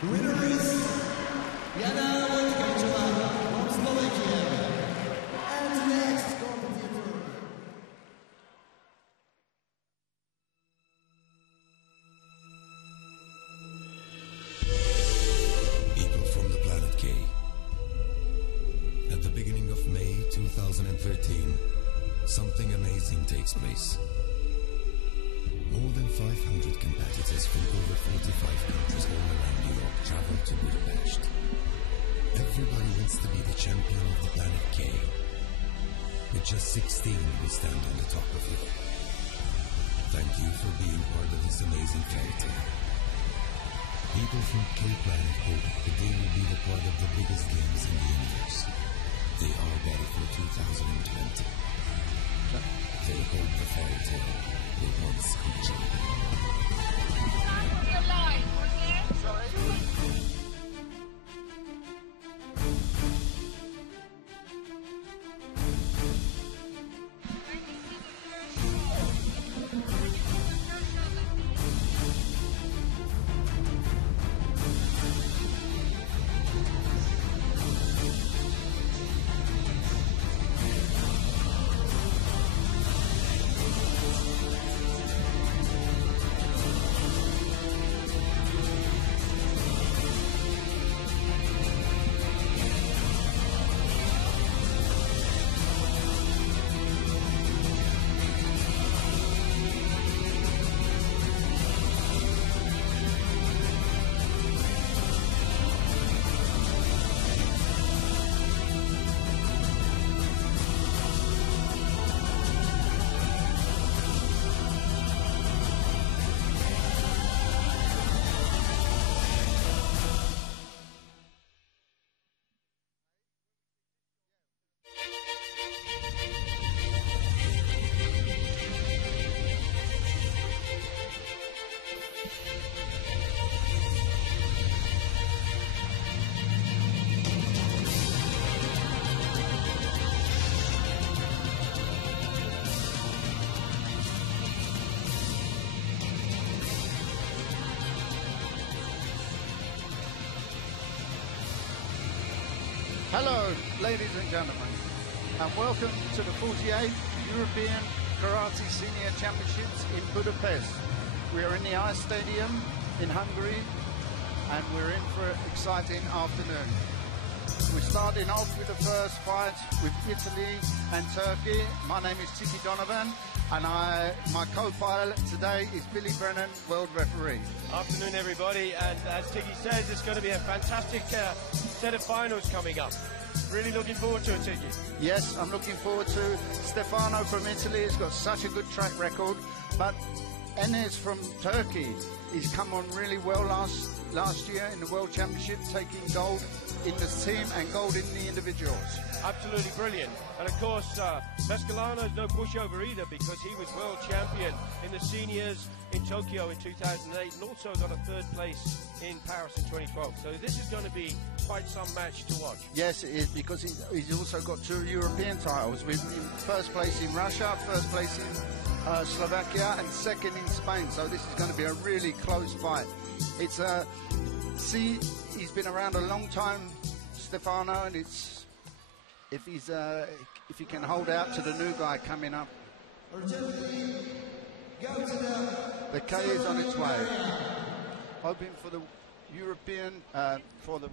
Winner is Jana Wojtkiewiczowa from Slovakia. And next competitor. People from the planet K. At the beginning of May 2013, something amazing takes place. More than 500 competitors from over 45 countries all around Europe travel to Budapest. Everybody wants to be the champion of the planet K. With just 16, we stand on the top of Europe. Thank you for being part of this amazing fairy tale. People from K-Planet hope that they will be the part of the biggest games in the universe. They are ready for 2020. They hope the fairy tale will once come true. You're live, Sorry? Hello, ladies and gentlemen, and welcome to the 48th European Karate Senior Championships in Budapest. We are in the Ice Stadium in Hungary, and we're in for an exciting afternoon. We're starting off with the first fight with Italy and Turkey. My name is Tiki Donovan, and my co-pilot today is Billy Brennan, world referee. Afternoon, everybody, and as Tiki says, it's going to be a fantastic set of finals coming up. Really looking forward to it, Tiki. Yes, I'm looking forward to Stefano from Italy. He's got such a good track record, but Enes from Turkey, he's come on really well last year in the World Championship, taking gold in the team and gold in the individuals. Absolutely brilliant. And of course, Mescalano's no pushover either, because he was world champion in the seniors in Tokyo in 2008 and also got a third place in Paris in 2012. So this is going to be quite some match to watch. Yes, it is, because he's also got 2 European titles, with first place in Russia, first place in Slovakia, and second in Spain. So this is going to be a really close fight. It's he's been around a long time, Stefano, and it's if he can hold out to the new guy coming up. The K is on its way. Hoping for the European, for the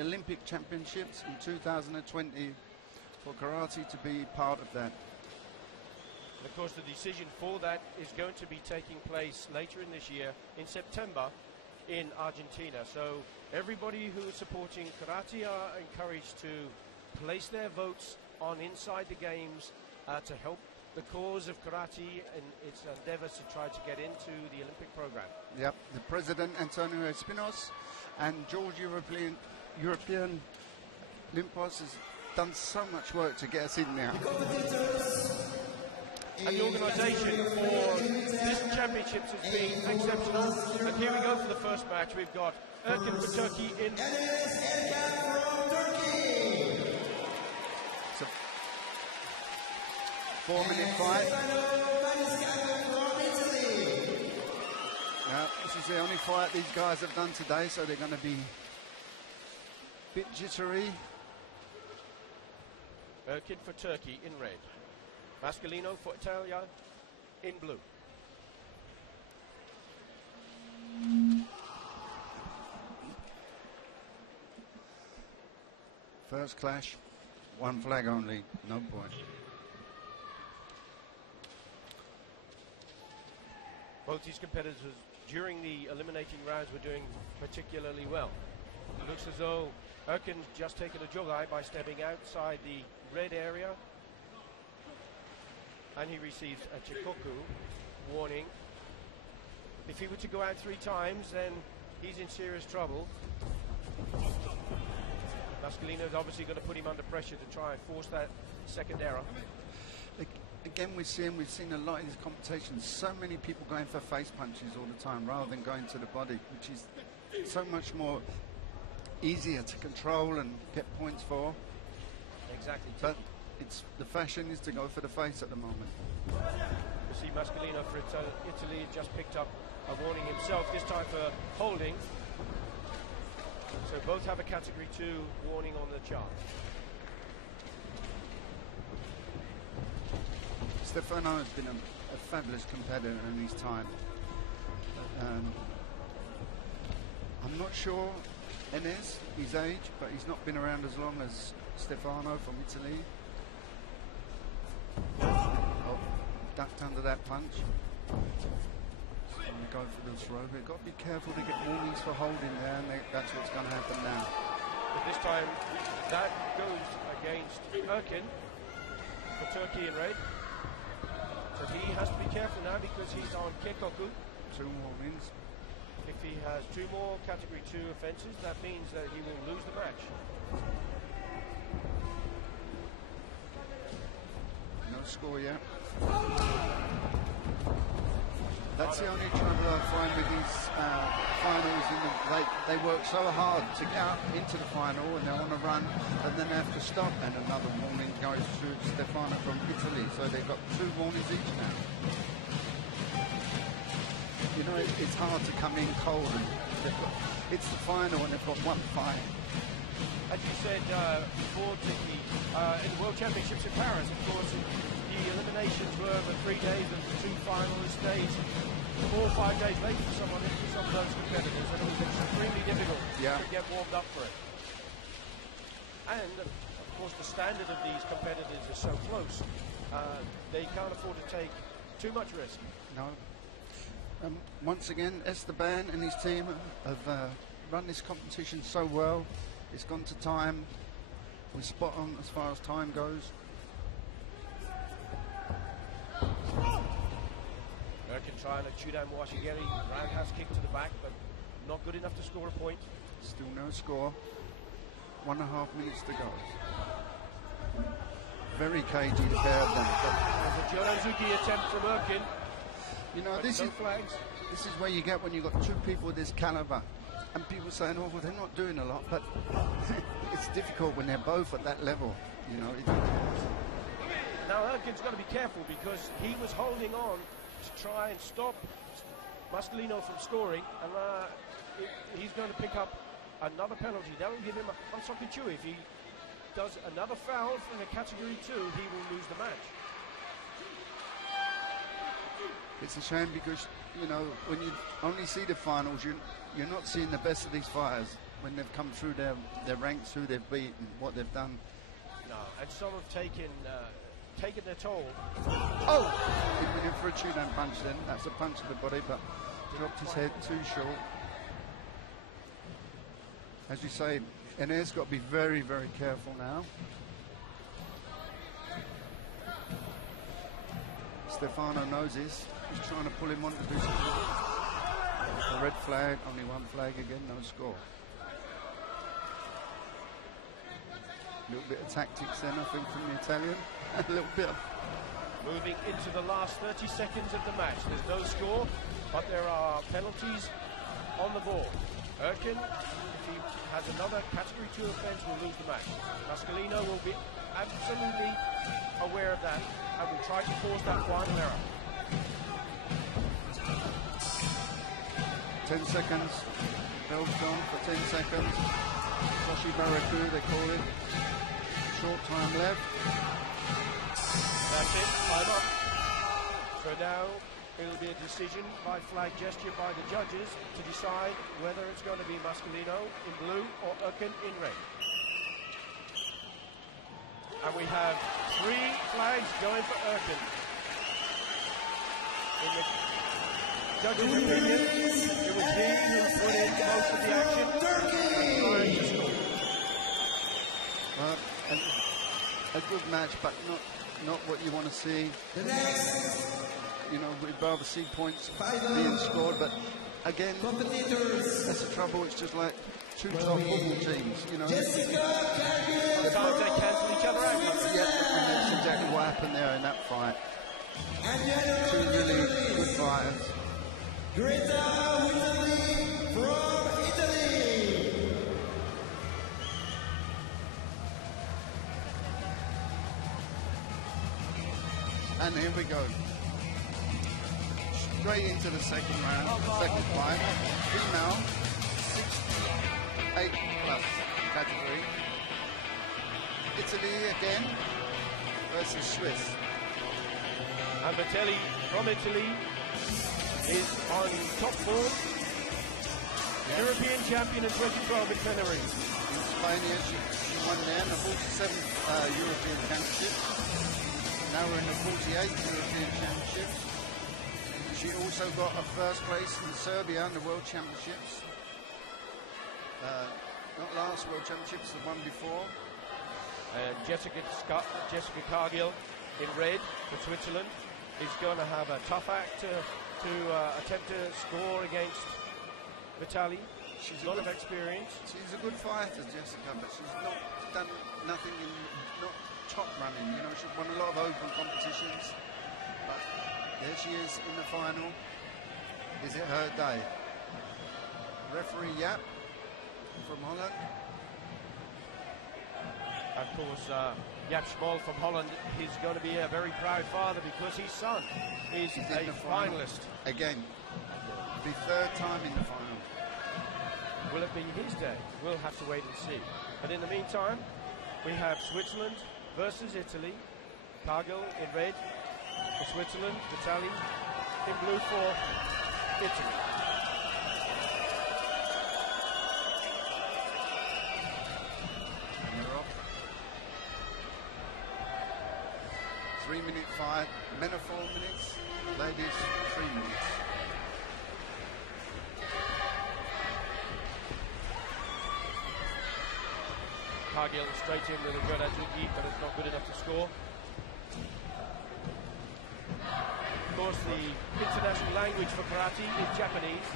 Olympic Championships in 2020, for karate to be part of that. And of course, the decision for that is going to be taking place later in this year, in September, in Argentina. So everybody who is supporting karate are encouraged to place their votes on Inside the Games to help the cause of karate and its endeavors to try to get into the Olympic program. Yep, the President Antonio Espinos and George European Limpos has done so much work to get us in now. And the organisation for this championships has been exceptional. And here we go for the first match. We've got Erkin for Turkey in. It's a 4-minute fight. Now, this is the only fight these guys have done today, so they're going to be a bit jittery. Erkin for Turkey in red. Mascalino for Italia in blue. First clash, one flag only, no point. Both these competitors during the eliminating rounds were doing particularly well. It looks as though Erkin's just taken a jogai by stepping outside the red area. And he receives a Chikoku warning. If he were to go out 3 times, then he's in serious trouble. Mascalino is obviously going to put him under pressure to try and force that second error. Again, we've seen a lot in these competitions, so many people going for face punches all the time rather than going to the body, which is so much more easier to control and get points for. Exactly. But it's the fashion is to go for the face at the moment. You see Mascalino for Italy just picked up a warning himself, this time for holding. So both have a category 2 warning on the chart. Stefano has been a fabulous competitor in his time. I'm not sure Enes, his age, but he's not been around as long as Stefano from Italy. Oh, ducked under that punch. Go for this road. We've got to be careful to get warnings for holding there, and that's what's going to happen now. But this time, that goes against Erkin for Turkey in red. So he has to be careful now because he's on Kekoku. 2 warnings. If he has 2 more category 2 offences, that means that he will lose the match. No score yet. That's the only trouble I find with these finals. They work so hard to get up into the final and they're on a run and then they have to stop, and another warning goes to Stefano from Italy. So they've got 2 warnings each now. You know, it's hard to come in cold. And it's the final and they've got 1 fight. As you said before, Tiki, in the World Championships in Paris, of course, the eliminations were over 3 days and the 2 finalist days. 4 or 5 days later for some of those competitors, and it was extremely difficult to get warmed up for it. And, of course, the standard of these competitors is so close, they can't afford to take too much risk. No. Once again, Esteban and his team have run this competition so well. It's gone to time. We're spot on as far as time goes. Erkin trying to chew down Washigeri. Roundhouse kick to the back, but not good enough to score a point. Still no score. 1.5 minutes to go. Very cagey, the pair of them. The Joranzuki attempt from Erkin. You know, this is where you get when you've got 2 people with this caliber. And people saying, oh, well, they're not doing a lot, but it's difficult when they're both at that level. You know. Now Erkin's got to be careful because he was holding on to try and stop Mascalino from scoring, and he's going to pick up another penalty. That will give him a Hansoku-Chu. If he does another foul from the category 2, he will lose the match. It's a shame because, you know, when you only see the finals, you're not seeing the best of these fighters when they've come through their ranks, who they've beaten, what they've done. No, and some have taken their toll. Oh! He went in for a two-down punch then. That's a punch to the body, but dropped his head too short. As you say, Enes got to be very, very careful now. Stefano knows this. He's trying to pull him on to do something. A red flag, only 1 flag again, no score. A little bit of tactics then, I think, from the Italian. A little bit of... Moving into the last 30 seconds of the match. There's no score, but there are penalties on the board. Erkin, if he has another category 2 offence, will lose the match. Mascalino will be absolutely aware of that and will try to force that final error. 10 seconds. Bell's gone for 10 seconds. Toshi Baraku, they call it. Short time left. That's it, 5 up. So now it'll be a decision by flag gesture by the judges to decide whether it's going to be Masculino in blue or Erkin in red. And we have 3 flags going for Erkin. In the judge's opinion, it was he who put in most of the action. A good match, but not what you want to see. You know, we'd rather see points being scored, but again, that's the trouble. It's just like 2 top football teams, you know. Sometimes they cancel each other out. Yeah, and that's exactly what happened there in that fight. 2 really good fighters. Greta Wittoli from Italy. And here we go. Straight into the second round, second fight. Female, 68 plus category. Italy again versus Swiss. And Batelli from Italy is on top form. European champion in 2012 in Tenerife. In Spain, she won there in the 47th European Championship. Now we're in the 48th European Championship. She also got a first place in Serbia in the World Championships. Not last World Championships, the one before. Jessica Cargill in red for Switzerland is going to have a tough act to attempt to score against Vitali. She's a lot of experience. She's a good fighter, Jessica, but she's not done nothing in not top running. You know, she's won a lot of open competitions, but there she is in the final. Is it her day? Referee Jaap from Holland. Of course, Jaap Schmol from Holland is going to be a very proud father because his son is a finalist. Again, the 3rd time in the final. Will it be his day? We'll have to wait and see. But in the meantime, we have Switzerland versus Italy. Cargill in red for Switzerland, Vitali in blue for Italy. And they're off. 3-minute fight. Men are 4 minutes. Ladies, 3 minutes. Cargill straight in with a good Azuki, but it's not good enough to score. Of course, the international language for karate is Japanese,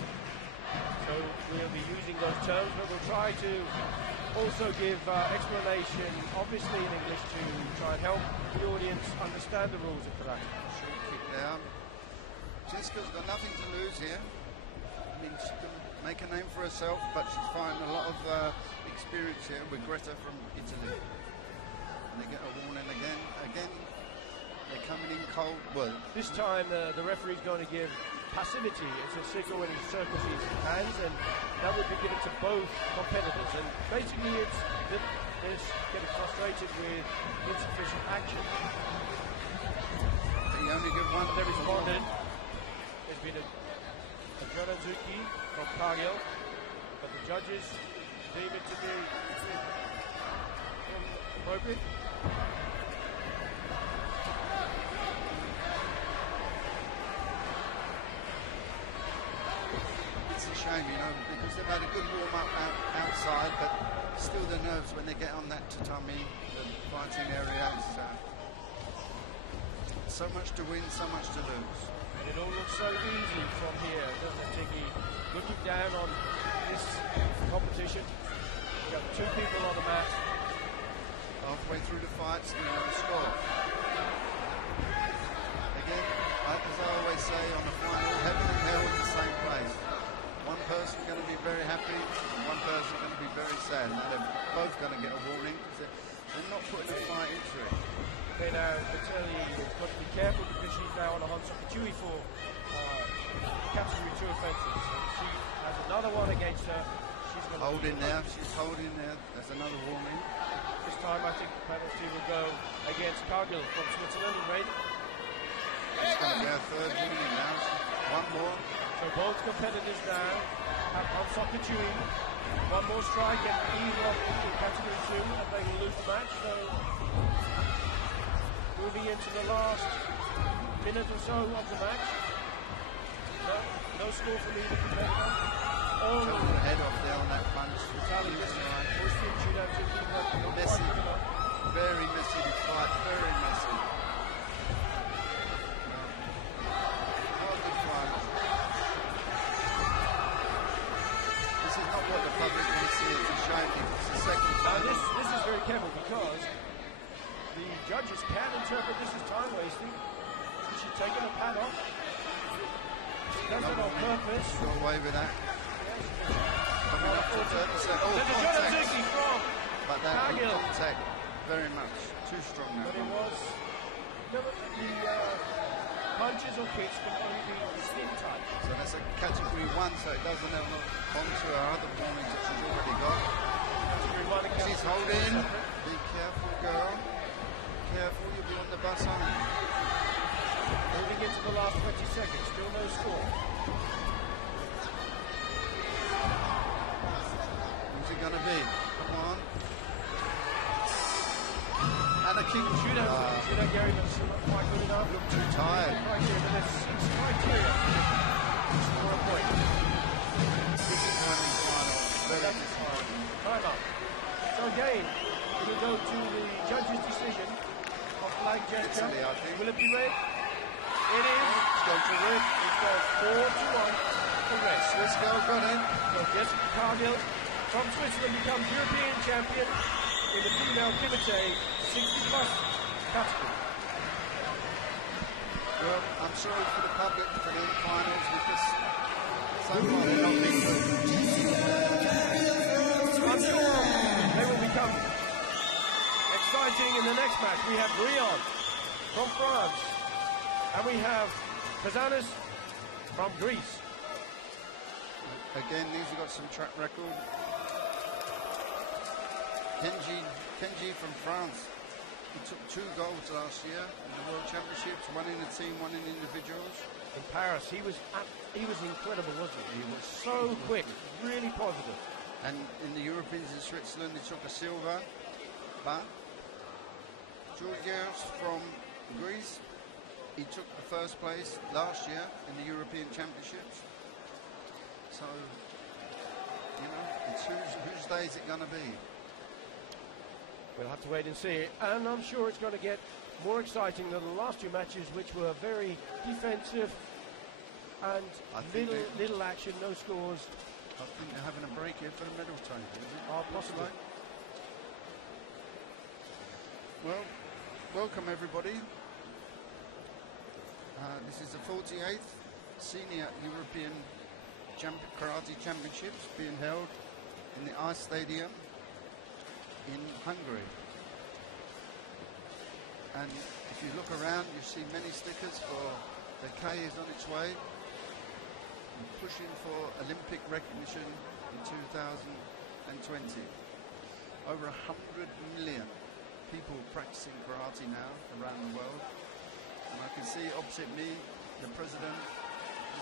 so we'll be using those terms, but we'll try to also give explanation, obviously in English, to try and help the audience understand the rules of karate. Short kick down. Jessica's got nothing to lose here. I mean, she can make a name for herself, but she's finding a lot of experience here with Greta from Italy. And they get a warning again. Again, they're coming in cold. Well, this time the referee's going to give passivity as a signal when he circles his hands, and that would be given to both competitors. And basically, it's getting frustrated with insufficient action. they only give one. They responded. There's been a Jonazuki from Cargill, but the judges deem it to be appropriate. It's a shame, you know, because they've had a good warm-up outside, but still the nerves when they get on that tatami, the fighting area, so much to win, so much to lose. And it all looks so easy from here, doesn't it, Tiki? Looking down on this competition, we've got 2 people on the mat. Halfway through the fight, still no score. Again, as I always say on the final, heaven and hell in the same place. One person going to be very happy, and one person going to be very sad. Now they're both going to get a warning because they're not putting a fight into it. Okay, now Vitali has got to be careful because she's now on a Hansokachui for category 2 offences. And she has another one against her. She's going to Holding there, she's holding there. There's another warning. This time I think the penalty will go against Cargill from Switzerland in red. She's going to be our third warning now. One more. So both competitors now have one soccer chewing, one more strike and either of them in category 2 and they will lose the match. So moving into the last minute or so of the match. No score from either competitor. All Took the head off there on that punch. Italian Muslim shootout to keep up. Messy. Very messy this fight. Very messy. Not a good fight. This is not what the public can see. It's a shame. It's the second Now time. this is very careful because the judges can interpret this as time wasting. She's taken a pad off. She does it on purpose. Got away with that. Coming up to 30 seconds. Oh, There's a shot at contact. Zuki from But that Cargill. contact very much. Too strong now. But it was the punches or kicks can only be skin touch. So that's a category 1, so it doesn't have onto our other warnings that she's already got. Category 1 against She's holding. Be careful, girl. Careful, you'll be on the bus home. Moving into the last 20 seconds, still no score. Who's it going to be? Come on. And a kick. Shootout Gary, but it's not quite good enough. Look too tired. Criteria, but it's criteria for a point. Disappointing final. Very disappointing. Time up. So again, we will go to the judge's decision of flag gesture. Italy, I think. Will it be red? It is. Let's go to red. It goes 4-1 for red. Swiss girl got in. So Jessica Cargill from Switzerland becomes European champion in the female Kimite 60+ category. Well, I'm sorry for the public for the finals because so far they're not being good. I'm sure they will become exciting in the next match. We have Brion from France and we have Kazanis from Greece. Again, these have got some track record. Kenji from France. He took 2 golds last year in the World Championships, one in the team, one in individuals. In Paris, he was incredible, wasn't he? He was so quick, really positive. And in the Europeans in Switzerland, he took a silver. But Georgios from Greece, he took the first place last year in the European Championships. So, you know, it's whose day is it going to be? We'll have to wait and see. And I'm sure it's going to get more exciting than the last 2 matches, which were very defensive and little action, no scores. I think they're having a break here for the medal table, is it? Possibly. Well, welcome everybody. This is the 48th Senior European Karate Championships being held in the Ice Stadium in Hungary. And if you look around, you see many stickers for the K is on its way, and pushing for Olympic recognition in 2020. Over 100 million people practicing karate now around the world. And I can see opposite me the president,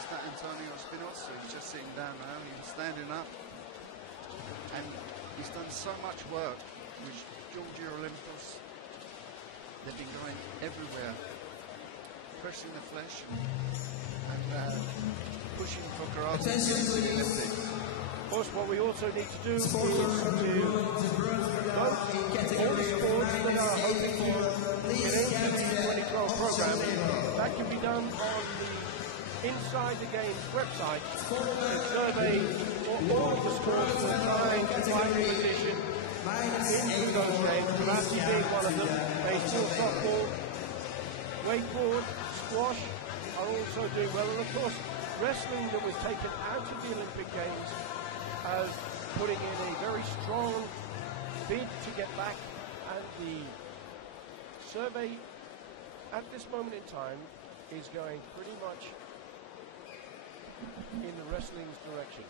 Mr. Antonio Espinosa. He's just sitting down now. He's standing up. And he's done so much work with Georgia Olympus. They've been going everywhere, pressing the flesh and pushing for karate to the Olympics. Of course, what we also need to do is to promote all the sports that are hoping to get into the 2012 program. That can be done on the Inside the Games website. A survey for all the sports that are trying to find competition into those games. Karate being one of them. Baseball, softball, wakeboard, squash are also doing well. And of course, wrestling that was taken out of the Olympic Games as putting in a very strong bid to get back, and the survey at this moment in time is going pretty much in the wrestling's direction.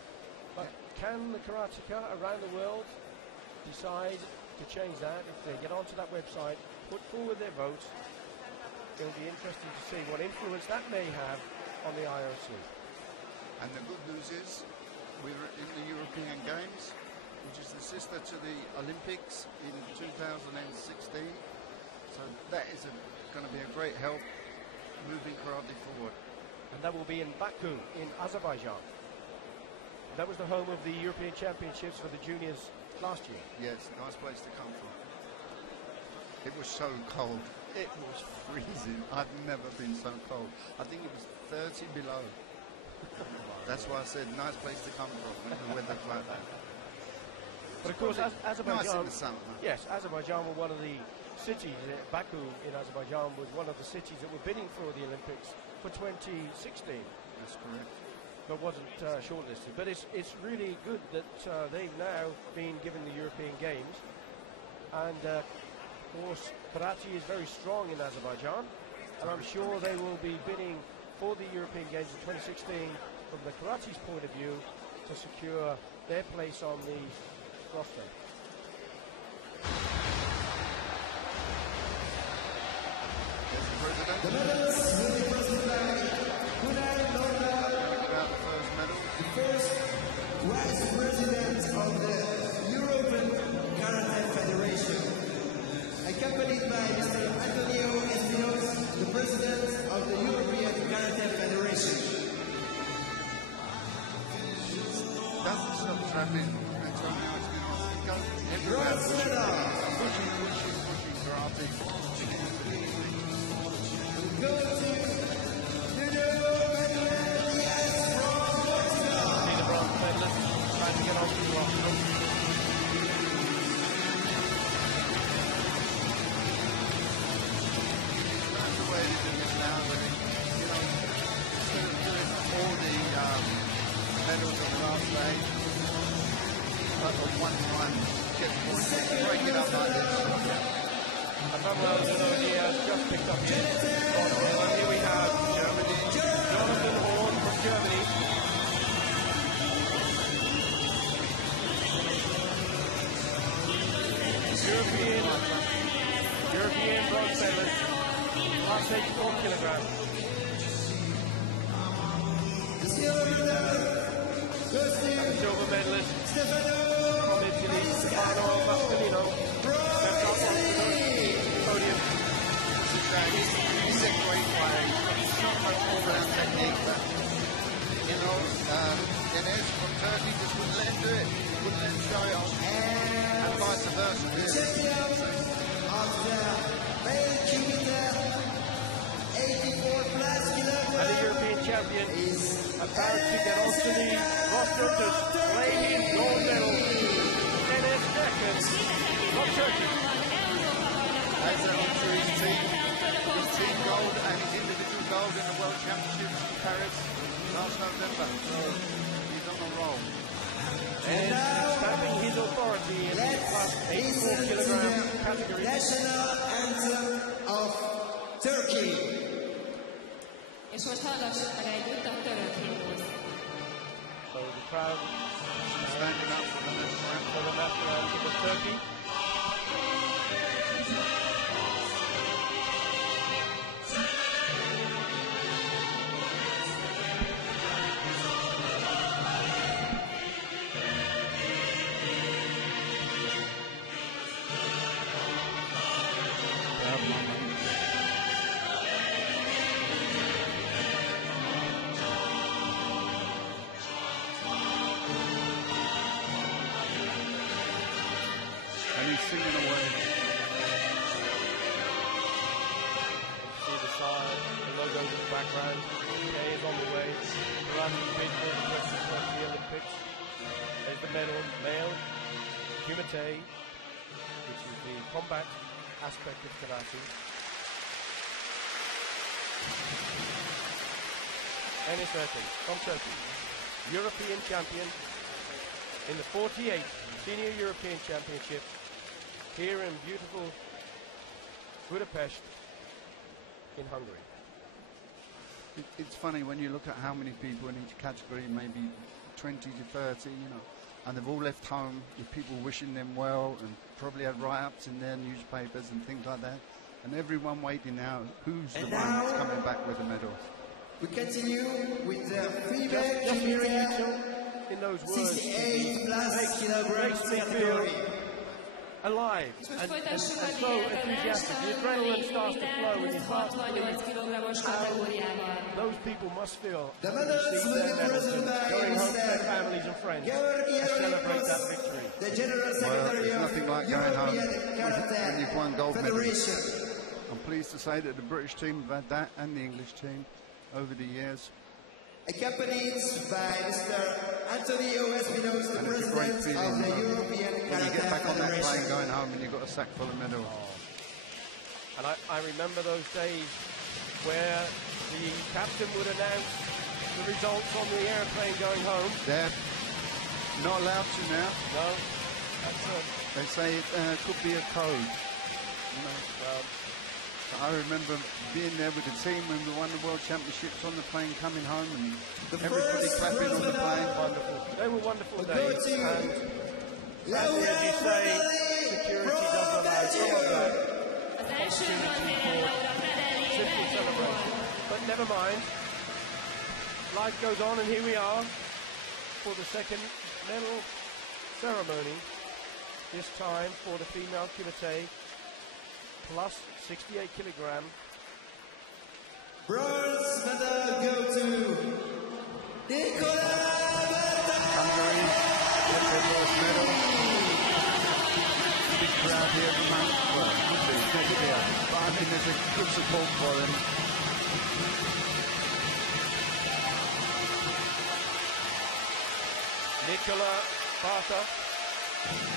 But can the karateka around the world decide to change that? If they get onto that website, put forward their votes, it'll be interesting to see what influence that may have on the IOC. And the good news is we're in the European Games, which is the sister to the Olympics in 2016. So that is going to be a great help moving karate forward. And that will be in Baku, in Azerbaijan. That was the home of the European Championships for the juniors last year. Yes, nice place to come from. It was so cold. It was freezing. I've never been so cold. I think it was 30 below. That's why I said nice place to come from when the weather's like that. But of course, Azerbaijan, nice in the summer. yes, Azerbaijan were one of the cities. Baku in Azerbaijan was one of the cities that were bidding for the Olympics for 2016. That's correct. But wasn't shortlisted. But it's really good that they've now been given the European Games. And of course, karate is very strong in Azerbaijan, and I'm sure they will be bidding for the European Games in 2016 from the karate's point of view to secure their place on the roster. There's the president. The medals will be presented by Kunal Nanda, About the first medal. the first Vice President of the European Karate Federation, accompanied by Mr. Antonio Espinos, the President of the European Karate Federation. Doesn't stop traveling. Antonio Espinos. He goes everywhere. Bronze medal Pushing karate. go to Nuno Manuel from Portugal. See the bronze medalist trying to get onto the roster. That's the way to do this now, but instead of doing all the medals of the last day, like on one time, get points, break it up like this. Manuel Nuno Diaz just picked up his bronze medal. Here we have Germany. Jonathan Horn from Germany. European bronze medalist, plus 84 kilograms. The silver medal goes to Silver medalist Stefano from Italy, Stefano Massimino. Stepped up onto the podium. He's a great player. He's not much all-round technique, but, Enes from Turkey just wouldn't let him do it. Wouldn't let him show it off. And vice versa, really. champion of the male junior 84 plus And the kilogram European champion is about to get onto the roster to claim his gold medal. Enes Erkin from Turkey. As on to his team gold and his individual gold in the World Championships in Paris last November. So he's on a roll. And stamping his authority in the plus 84 kilogram category. national anthem of Turkey. És most hallgassuk meg együtt a török himnuszt. So the crowd Standing up for the national anthem. for the national anthem of Turkey. And he's singing away. See the side, the logos in the background. UK is on the way. Karate bid for the 2020 Olympics. There's the medal, male, Kumite, which is the combat aspect of karate. Enes Erkin from Turkey, European champion in the 48th Senior European Championship here in beautiful Budapest in Hungary. It's funny when you look at how many people in each category, maybe 20 to 30, you know, and they've all left home with people wishing them well and probably had write-ups in their newspapers and things like that. And everyone waiting now, who's the one that's coming back with a medal? We continue with the female Just junior in those words, 68 plus kilograms makes me feel category. alive and Folytassuk a so enthusiastic. The adrenaline starts to flow in his heart. 68 kg-os kategóriában. Those people must feel The and medals receive will their be medals presented and by going home to their Mr. families and friends Georgi to celebrate that Olympus, victory. the General Well, Secretary there's of nothing like going home European when you've won gold Karate medals. Federation. I'm pleased to say that the British team have had that and the English team over the years. Accompanied by Mr. Antonio Espinos, the And it's a great President feeling of the European when you Karate get back on that plane Federation. going home and you've got a sack full of medals. And I remember those days where the captain would announce the results on the airplane going home. They're not allowed to now. No, that's They say it could be a code. You know, I remember being there with the team when we won the World Championships on the plane coming home and everybody first clapping on the bronze plane. medal. Wonderful. they were wonderful Go days. to And Laura as you say, Fradali security from doesn't allow some of that Az első bronzérem Laura Fradali simple Belgiumból. celebration. But never mind. Life goes on, and here we are for the second medal ceremony. This time for the female kumite plus 68 kilogram. Bronze medal go to Nicola Hungary get their first medal. Big crowd here at the moment. Well, could be next year. But I think there's a good support for them. Nicola Barta.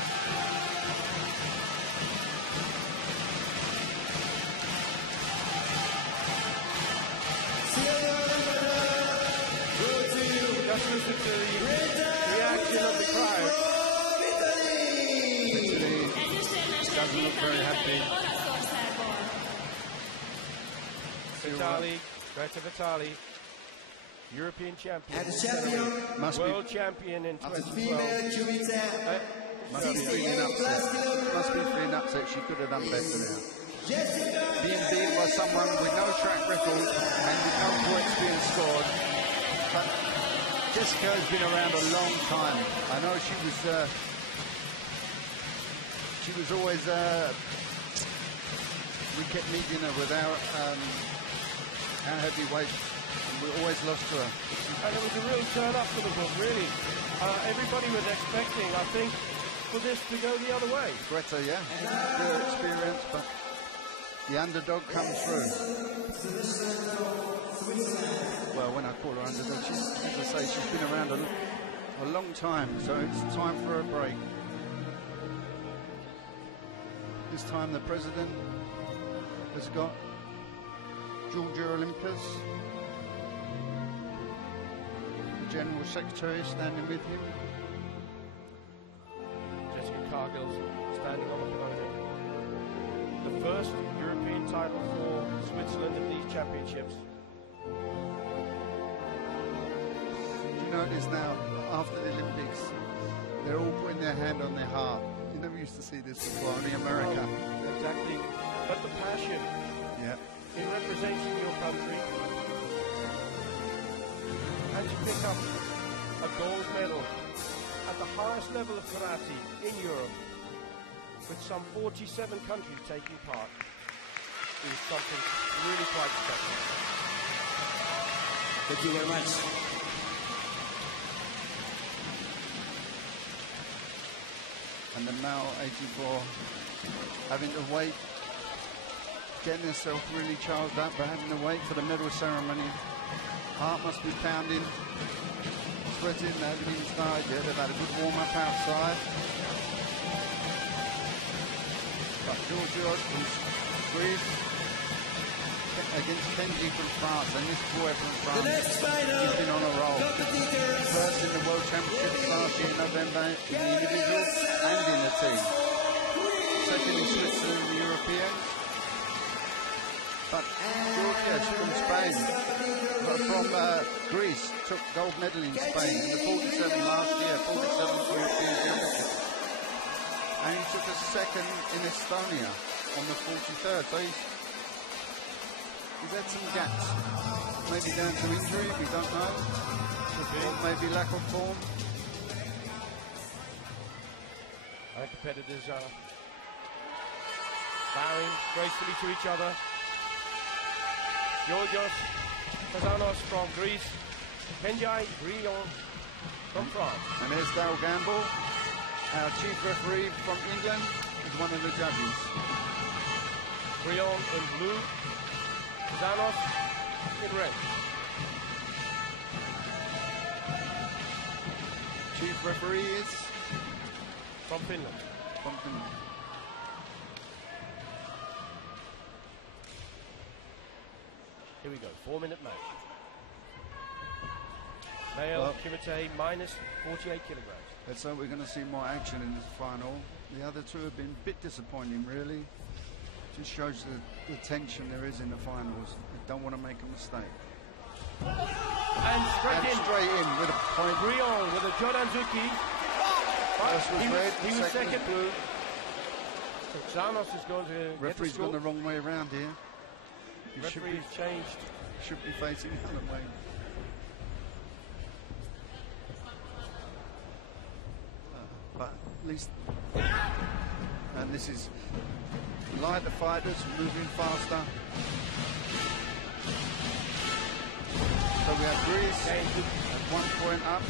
Just listen to the reaction of the crowd. Ezüstérmester Doesn't look very happy. Olaszországból. Vitali, Greta Vitali, European champion, and champion Must be world champion in of the 2012. female Kumite Must be feeling 68 plus upset. Must be kilograms. feeling upset. She could have done better now. Jessica Being beaten by someone with no track record and with no points being scored. But Jessica has been around a long time. I know she was always we kept meeting her with our heavyweight, and we always lost to her. And it was a real turn up for the book, really. Everybody was expecting, I think, for this to go the other way. Greta, yeah, good experience, but the underdog comes through. Well, when I call her underdog, as I say, she's been around a long time, so it's time for a break. This time the president has got Georgia Olympus, the general secretary standing with him. Jessica Cargill's standing on the podium. The first European title for Switzerland in these championships. You notice now, after the Olympics, they're all putting their hand on their heart. You never used to see this before, only America. Oh, exactly. But the passion Yeah. in representing your country and to pick up a gold medal at the highest level of karate in Europe with some 47 countries taking part is something really quite special. Thank you very much. And the male 84 having to wait, getting herself really charged up, but having to wait for the medal ceremony. Heart must be pounding, sweating, they haven't even started yet. They've had a good warm-up outside. But Georgios from Greece against Kenji from France, and this boy from The France, next final he's been on a roll. competitors. First in the World Championships last year in November in the individuals and in the team. Second in Switzerland in the Europeans. But Georgios from Spain, from Greece took gold medal in Spain in the 47 last year, 47 for European Championship. And he took a second in Estonia on the 43rd. So he's had some gaps. Maybe down to injury, we don't know. Or maybe lack of form. Our competitors are bowing gracefully to each other. Georgios Kazanos from Greece, Kenjai Brion from France. And there's Dale Gamble, our chief referee from England, is one of the judges. Brion in blue, Kazanos in red. Chief referee is From Finland. from Finland. Here we go, 4-minute match. Male Well- Kimite minus 48 kilograms. Let's hope we're going to see more action in this final. The other two have been a bit disappointing, really. Just shows the tension there is in the finals. They don't want to make a mistake. And straight And in. straight in with a point. Brion with a Jodanzuki. First was red, he was second. blue. So Xanos is going to Referee's get the gone the score. wrong way around here. He Referee's changed. should be facing the other way. But at least, and this is lighter fighters moving faster. So we have Greece at 1 point up.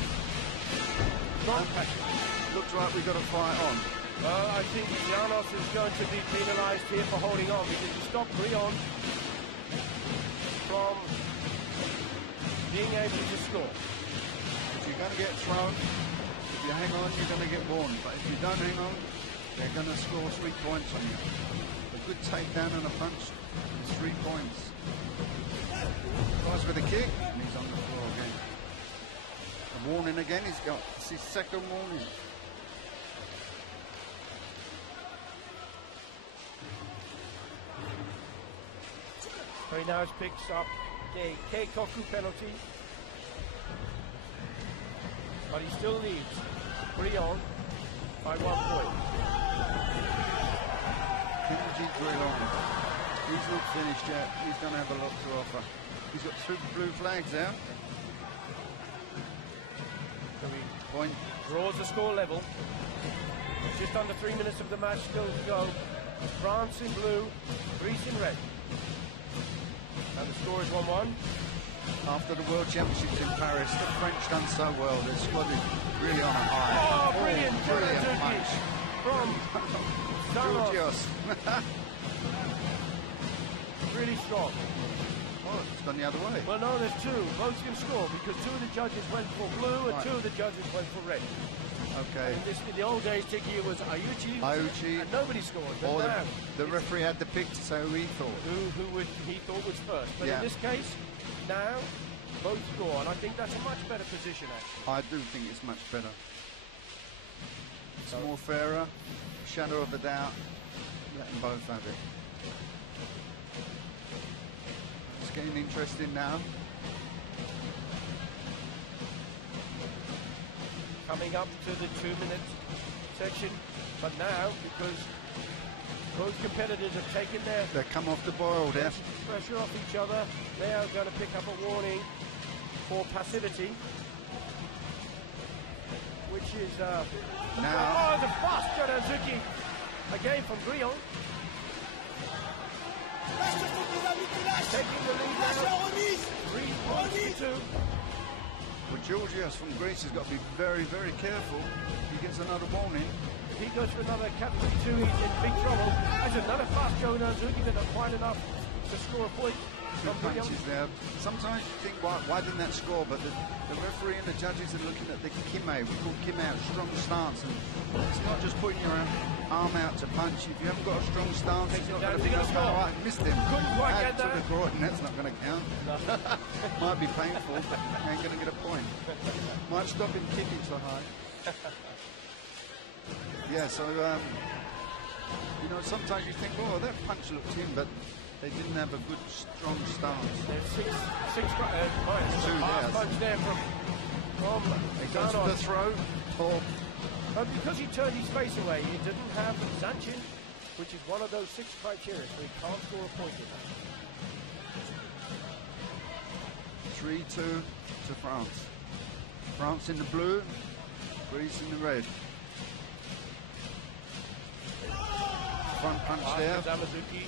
Looks like we've got a fight on. Well, I think Janos is going to be penalised here for holding on because he stopped Brion from being able to score. If you're going to get thrown, if you hang on, you're going to get warned. But if you don't hang on, they're going to score 3 points on you. A good takedown and a punch is 3 points. Tries with a kick, and he's on the floor again. A warning again, he's got, it's his second warning. So he now picks up a Keikoku penalty. But he still leads Brion by 1 point. Kenji Guilon. He's not finished yet. He's going to have a lot to offer. He's got 2 blue flags out. So he Point. draws the score level. Just under 3 minutes of the match still to go. France in blue, Greece in red. And the score is 1-1. After the World Championships in Paris, the French done so well. Their squad is really on a high. Oh, brilliant! Brilliant Jodanzuki match. from Xanos. Georgios. Really strong. Oh, it's gone the other way. Well, no, there's 2. Both can score because 2 of the judges went for blue and Right. 2 of the judges went for red. Okay. In the old days, Tiki was Ayuchi, Ayuchi. and nobody scored. But Or now, the referee had the pick to say who he thought. he thought was first. But Yeah. in this case, now both score, and I think that's a much better position actually. I do think it's much better. It's more fairer. Shadow of a doubt. Let them both have it. It's getting interesting now. Coming up to the 2-minute section, but now because both competitors have taken their They come off the boil there. pressure off each other, they are going to pick up a warning for passivity, which is Now. oh, the fast Jodanzuki again from Brion. Taking the lead now, 3 points to 2. Well, Georgios from Greece has got to be very, very careful. He gets another warning. If he goes for another category 2, he's in big trouble. There's another fast Jodanzuki, but not quite enough to score a point. Two from Brion. punches there. Sometimes you think, why didn't that score? But the referee and the judges are looking at the kime. We call kime out, strong stance. And it's not just putting your arm out to punch. If you haven't got a strong stance, it's not going to be Down, good. score. Oh, I missed him. Couldn't quite Add get to that. the groin. That's not going to count. Might be painful, but ain't going to get a point. Might stop him kicking so high. Yeah, so, you know, sometimes you think, oh, that punch looked in, but They didn't have a good, strong stance. There's minus Two half there. punch there from He goes for the Zanos. throw. Or But because he turned his face away, he didn't have Zanchin, which is one of those 6 criteria, so he can't score a point in that. 3-2 to France. France in the blue, Greece in the red. Front punch there. Zamazuki.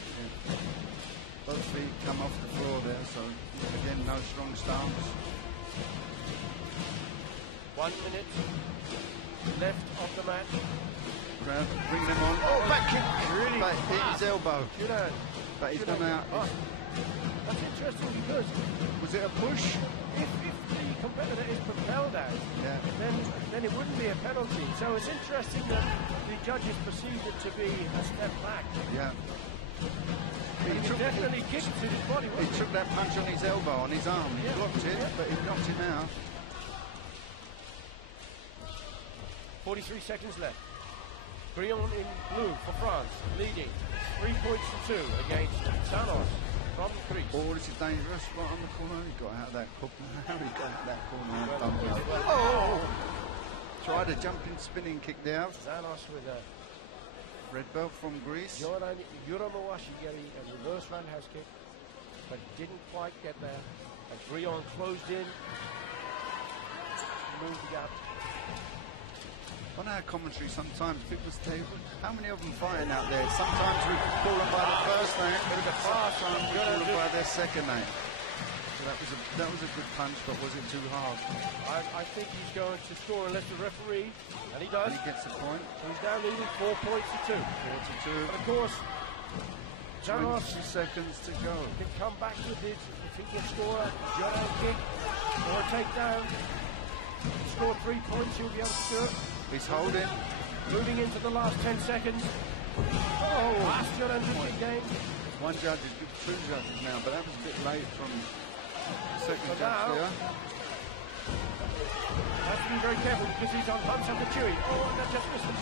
Both feet come off the floor there, so again, no strong stance. 1 minute left of the match. Crowd bring them on. Oh, back kick! Really But hit his elbow. Junan. But he's Junan. gone out. Oh, that's interesting because Was it a push? if the competitor is propelled out, Yeah. then it wouldn't be a penalty. So it's interesting that the judges perceived it to be a step back. Yeah. He He took, definitely kicked to his body. he wasn't took that punch on his elbow, on his arm. He Yeah. blocked it, Yeah. but he knocked him out. 43 seconds left. Grillon in blue for France, leading 3 points to 2 against Zanos from Greece. Oh, this is dangerous. Right on the corner. He got out of that corner. How he got out of that corner? I don't know. Oh! Tried a jumping, spinning kick there. Zanos with a Red belt from Greece. Joran Yuramowashi getting a reverse roundhouse kick, but didn't quite get there. As Grillon closed in, moved the gap. On our commentary, sometimes people say, how many of them fighting out there? Sometimes we call them by the first name, sometimes we call them by their second name. So that was a good punch, but was it too hard? I think he's going to score unless the referee, and he does. And he gets a point. He's now leading 4 points to 2. 42. But of course, Zanos 20 seconds to go. can come back with it if he can score a Joran kick or a takedown. Score 3 points, he'll be able to do it. He's holding. Moving into the last 10 seconds. Oh, last Joran game. One judge is good, 2 judges now, but that was a bit late from the second But judge now- there. Has to be very careful because he's on punch after Chewy. Oh, that just missed him.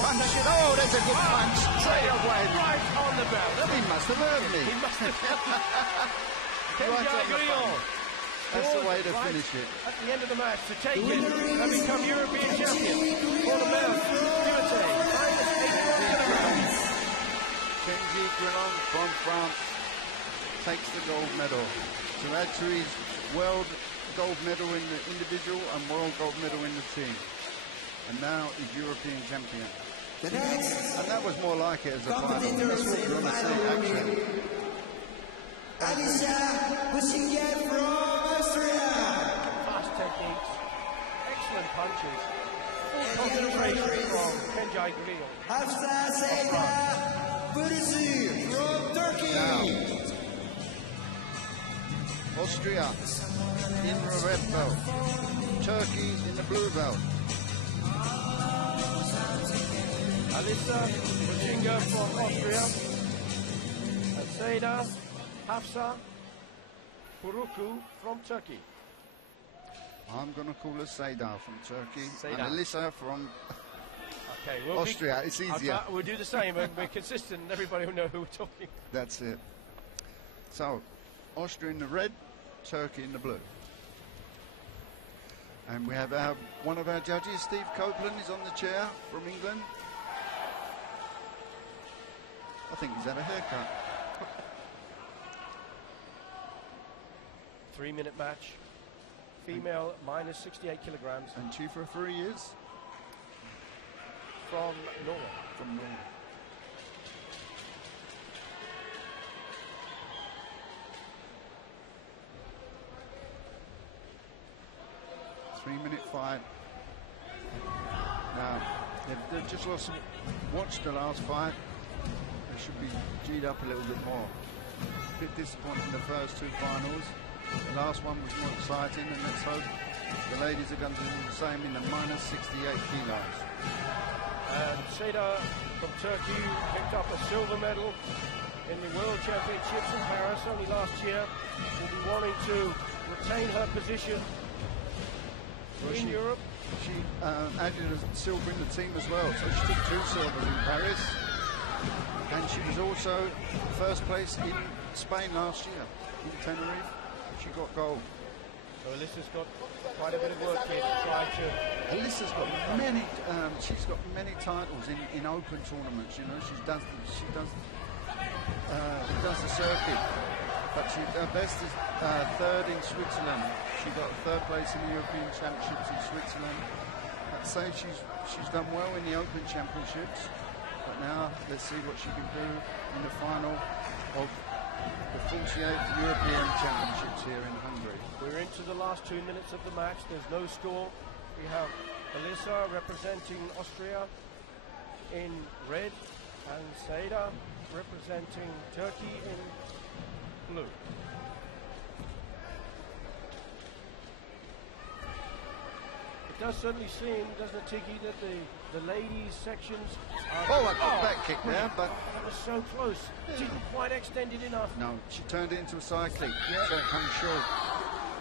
Punch. Oh, there's a good punch. Straight away. Right on the bell. He must have heard me. He must have. Right on the Grillon. That's the way to Right finish it. At the end of the match to take it and become European champion. For the medal, Timotei, -8 Kenji Grillon from France takes the gold medal to add to his world gold medal in the individual and world gold medal in the team. And now he's European champion. The next And that was more like it as a final. competitor That's what in we the want to see, final action. will be Alicia Bushinget from Austria. Fast techniques, excellent punches, full concentration from Kenji Grillon. Hafsa Seyda Buruzu from Turkey. Now, Austria in the red belt, Turkey in the blue belt. Alisa Bushinga from Austria. And Seyda Hafsa Buruku from Turkey. I'm going to call her Seyda from Turkey Seyda. and Alyssa from Okay, we'll Austria. It's easier. We'll do the same and we're consistent and everybody will know who we're talking. That's it. So, Austria in the red, Turkey in the blue. And we have one of our judges, Steve Copeland, is on the chair from England. I think he's had a haircut. 3-minute match. Female minus 68 kilograms And chief referee is from Norway. from Norway. Three-minute fight. Now, they've just lost. Watched the last fight. They should be G'd up a little bit more. A bit disappointing in the first 2 finals. The last one was more exciting, and let's hope the ladies are going to do the same in the minus 68 kilos. And Seyda from Turkey picked up a silver medal in the World Championships in Paris only last year. Will be wanting to retain her position in Europe. She added a silver in the team as well, so she took 2 silvers in Paris. And she was also first place in Spain last year, in Tenerife. She got gold. So Alyssa's got quite a bit of work here to try to... Alyssa's got many. She's got many titles in open tournaments. You know, she does the circuit. But her best is third in Switzerland. She got third place in the European Championships in Switzerland. I'd say she's done well in the Open Championships. But now let's see what she can do in the final of the 48th European Championships here in Hungary. We're into the last 2 minutes of the match. There's no score. We have Alyssa representing Austria in red and Seda representing Turkey in blue. It does certainly seem, doesn't it, Tiki, that the ladies' sections are... Oh, I got back kick there, but... That was so close. Didn't quite extend it enough. No, she turned it into a side kick, so it comes short.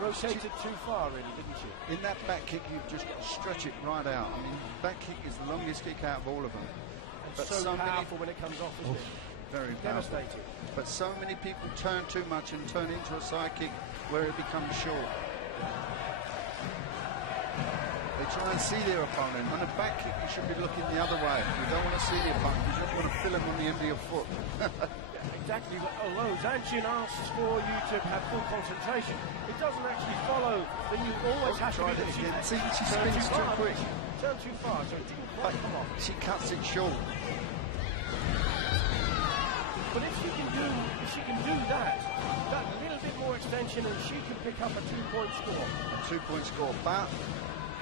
Rotated too far, really, didn't she? In that back kick, you've just got to stretch it right out. I mean, back kick is the longest kick out of all of them. And But so many- powerful when it comes off, isn't it? Very powerful. Devastating. But so many people turn too much and turn into a side kick where it becomes short. They try and see their opponent. On a back kick, you should be looking the other way. You don't want to see the opponent. You just want to fill him on the end of your foot. Exactly, but although Zanchin asks for you to have full concentration, it doesn't actually follow that you always have to Try be it the again. See, she turn spins too far. quick. Turn too far, so it didn't But quite come off. she cuts it short. But if she can do that little bit more extension, and she can pick up a 2-point score. 2-point score, but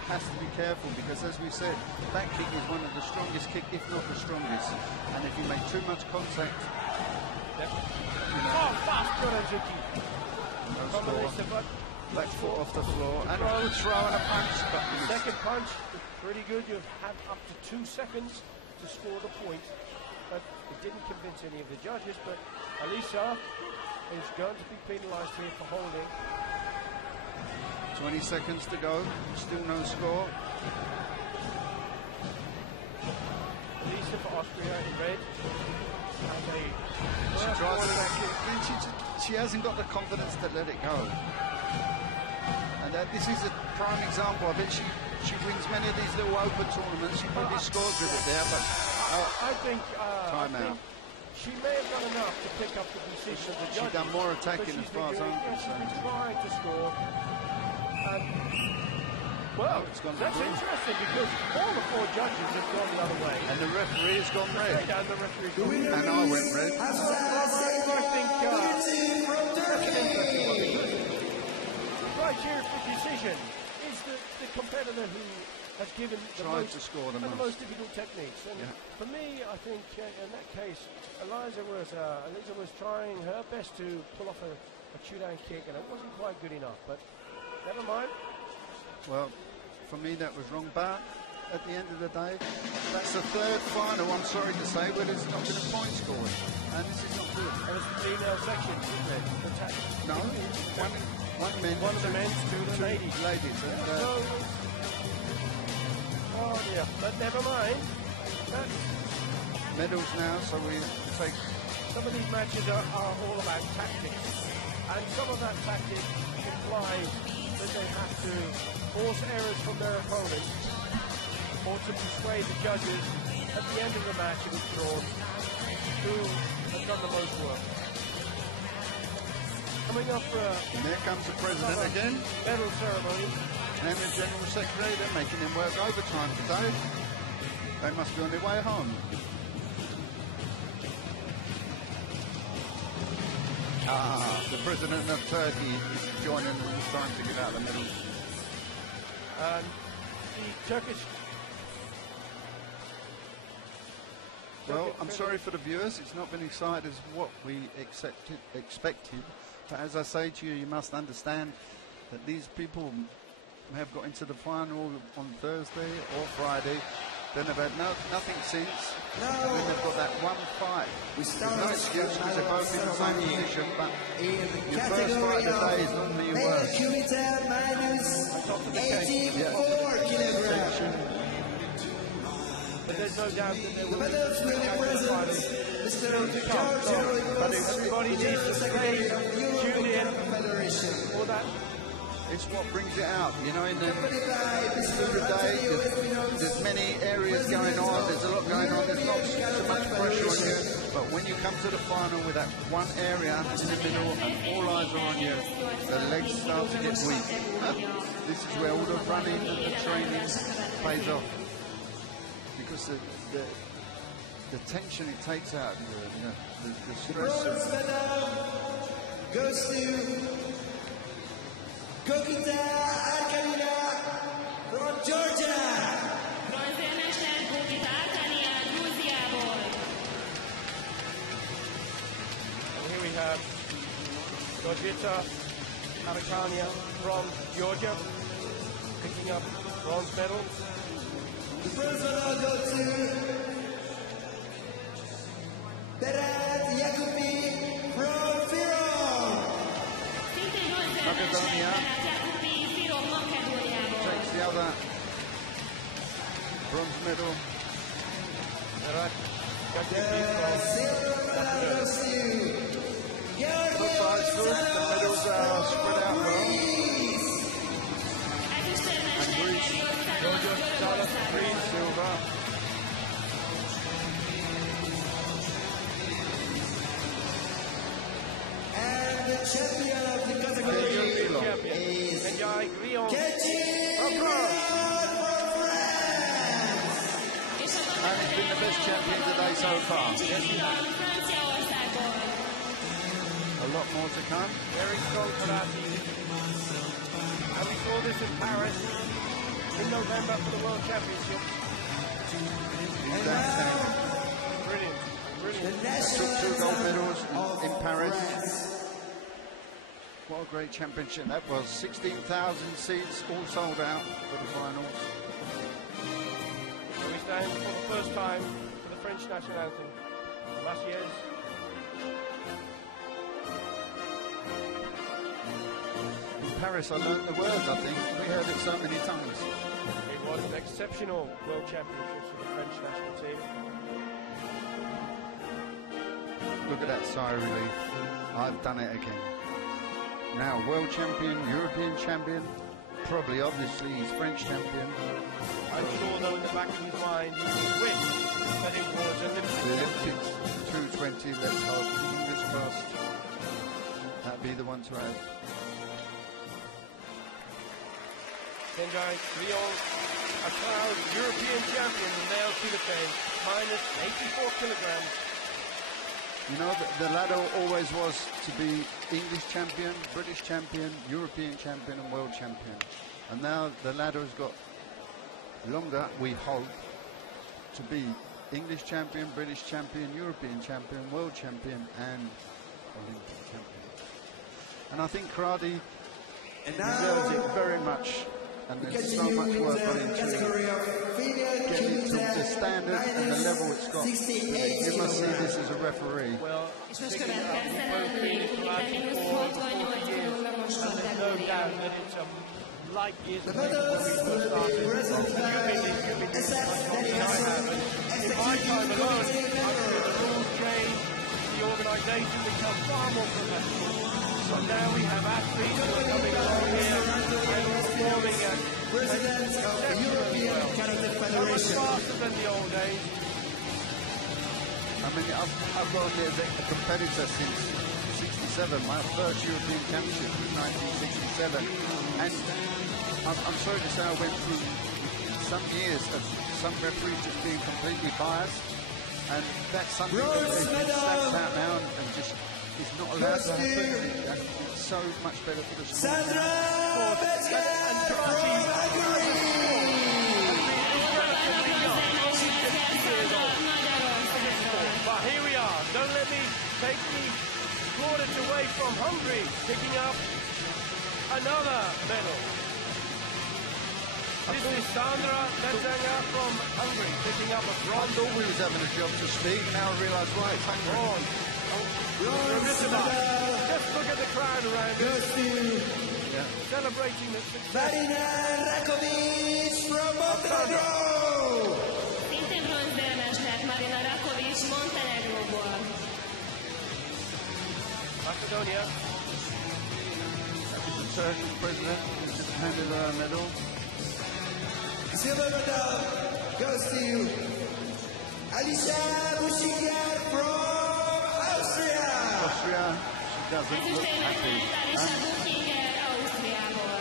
has to be careful because, as we said, back kick is one of the strongest kick, if not the strongest. And if you make too much contact, Oh, fast Kuranzuki. no From score. Alyssa, but Back foot off the floor, and a good throw and a punch. But second punch, pretty good. You have up to 2 seconds to score the point. But it didn't convince any of the judges, but Alyssa is going to be penalised here for holding. 20 seconds to go, still no score. Alyssa for Austria in red. She tries to back it, then she hasn't got the confidence to let it go. And this is a prime example. I bet she wins many of these little open tournaments. She probably scores with it there, but I think time out. she may have done enough to pick up the decision of the judges. She's done more but attacking she's as far as been I'm doing- yeah, she's concerned. been trying to score. And, well, It's gone that's blue. interesting because all the 4 judges have gone the other way. And the referee has gone red. And the referee The winner And I went red. has I think from Turkey. the criteria for decision is the competitor who has given the Tried to score the most. most difficult techniques. And Yeah. for me, I think in that case, Alyssa was trying her best to pull off a shootout kick, and it wasn't quite good enough. But never mind. Well, for me that was wrong, but at the end of the day, that's the third final, I'm sorry to say, where there's not been a point scored. And this is not good. It was the female section, wasn't it? The No, one men, One of the men's, 2 of the ladies. ladies. And, So, oh dear, but never mind. That's, medals now, so we take. some of these matches are all about tactics, and some of that tactic implies that they have to force errors from their opponents or to persuade the judges at the end of the match if it's drawn who has done the most work. Coming up for And there comes the president again, medal ceremony. and the general secretary. They're making him work overtime today. They must be on their way home. The president of Turkey is joining them, trying to get out the medals. And the Turkish... Well, I'm sorry for the viewers. It's not been exciting as what we expected. But as I say to you, you must understand that these people have got into the final on Thursday or Friday. Then they've had nothing since. And then they've got that one fight. We There's start no excuse because they're both in the same position. But in your first fight of the day is normally your worst. Kumite minus 84 kilograms. But there's no doubt that there The will be medals will be present. Mr. George But everybody needs to stay tuned in Federation. for that. It's what brings it out. You know, in the Accompanied by Mr. Super Day, Antonio Espinosa. there's many areas going on, there's a lot going on, there's not so much pressure on you, but when you come to the final with that one area in the middle and all eyes are on you, the legs start to get weak. This is where all the running and the training pays off, because the tension it takes out of you, the stress. Bronze medal goes to Kokita Arkanina from Georgia. Bronzérmester Kokita Arkanina, Grúziából. And here we have Gogita Arakania from Georgia picking up bronze medal. The bronze medal goes to Berat Yakubi from Firon. Szintén Macedonia bronzérmester Jakubi Firom Makedóniából. takes the other bronze medal. Berat The Yakubi silver medal goes to So far it's good, the medals are spread out well. Ezüstérmester Greece. Georgios Salas, Görögországból. Silver. and the champion of the category Gilo. is Kenjai Grion Kenji from France. Grion from France. És a And he's been the best champion today so far. Franciaországból. A lot more to come. Very strong karate. And we saw this in Paris in November for the World Championship. In downtown. Brilliant, The brilliant. national Took 2 gold anthem medals of in Paris. France. What a great championship that was. 16,000 seats, all sold out for the finals. So we stand for the first time for the French national anthem. Last year's. In Paris, I learned the words, I think. We heard it so many times. It was an exceptional World Championships for the French national team. Look at that sigh of relief. I've done it again. Now, world champion, European champion, probably, obviously, he's French champion. I'm sure though in the back of his mind he wished that it was Olympic. Olympics 220, let's hope. Fingers crossed. That'd be the one to have. Kenjai Grion, a proud European champion, nailed to the cage, minus 84 kilograms. You know, the ladder always was to be English champion, British champion, European champion and world champion. And now the ladder has got longer, we hope, to be English champion, British champion, European champion, world champion and Olympic champion. And I think karate deserves it very much. And there's so much Continue work with on the into category of female getting it to the Kimita standard and the level it's got. 68 You must see this kilograms. as a referee. Well, És most picking up, következzen we've both been in Kumite karate mínusz for 68 kilogramos and there's no kategória. doubt that it's a light years The away from when we medals first will started. be presented by You've been SF much Daddy longer than I Hassan, have. And in my executive time alone, committee I've member. seen the rules change, the organisation become far more professional. So now we have athletes who are coming along here and performing at President of the European Karate so much Federation. faster than the old days. I mean, I've worked as a competitor since 67. My first European Championship was 1967. And I'm sorry to say I went through some years of some referees just being completely biased. And that's something that Bronze is medal stamped out now and just is not allowed to goes to happen. It's so much better for the sport. Sandra Betzka from Hungary. But here we are. Don't let me take the plaudits away from Hungary, picking up another medal. This is Sandra Betzka from Hungary, picking up a I bronze. thought we was having a job to speak, now I realise why it's Hungary. Bronze. Bronze medal Just look at the crowd around us, goes to celebrating the success. Marina Rakovic from Montenegro. Szintén Turkish president who just handed her a medal. Silver medal goes to you, Alicia Bushiger from Austria. Austria, she doesn't look happy.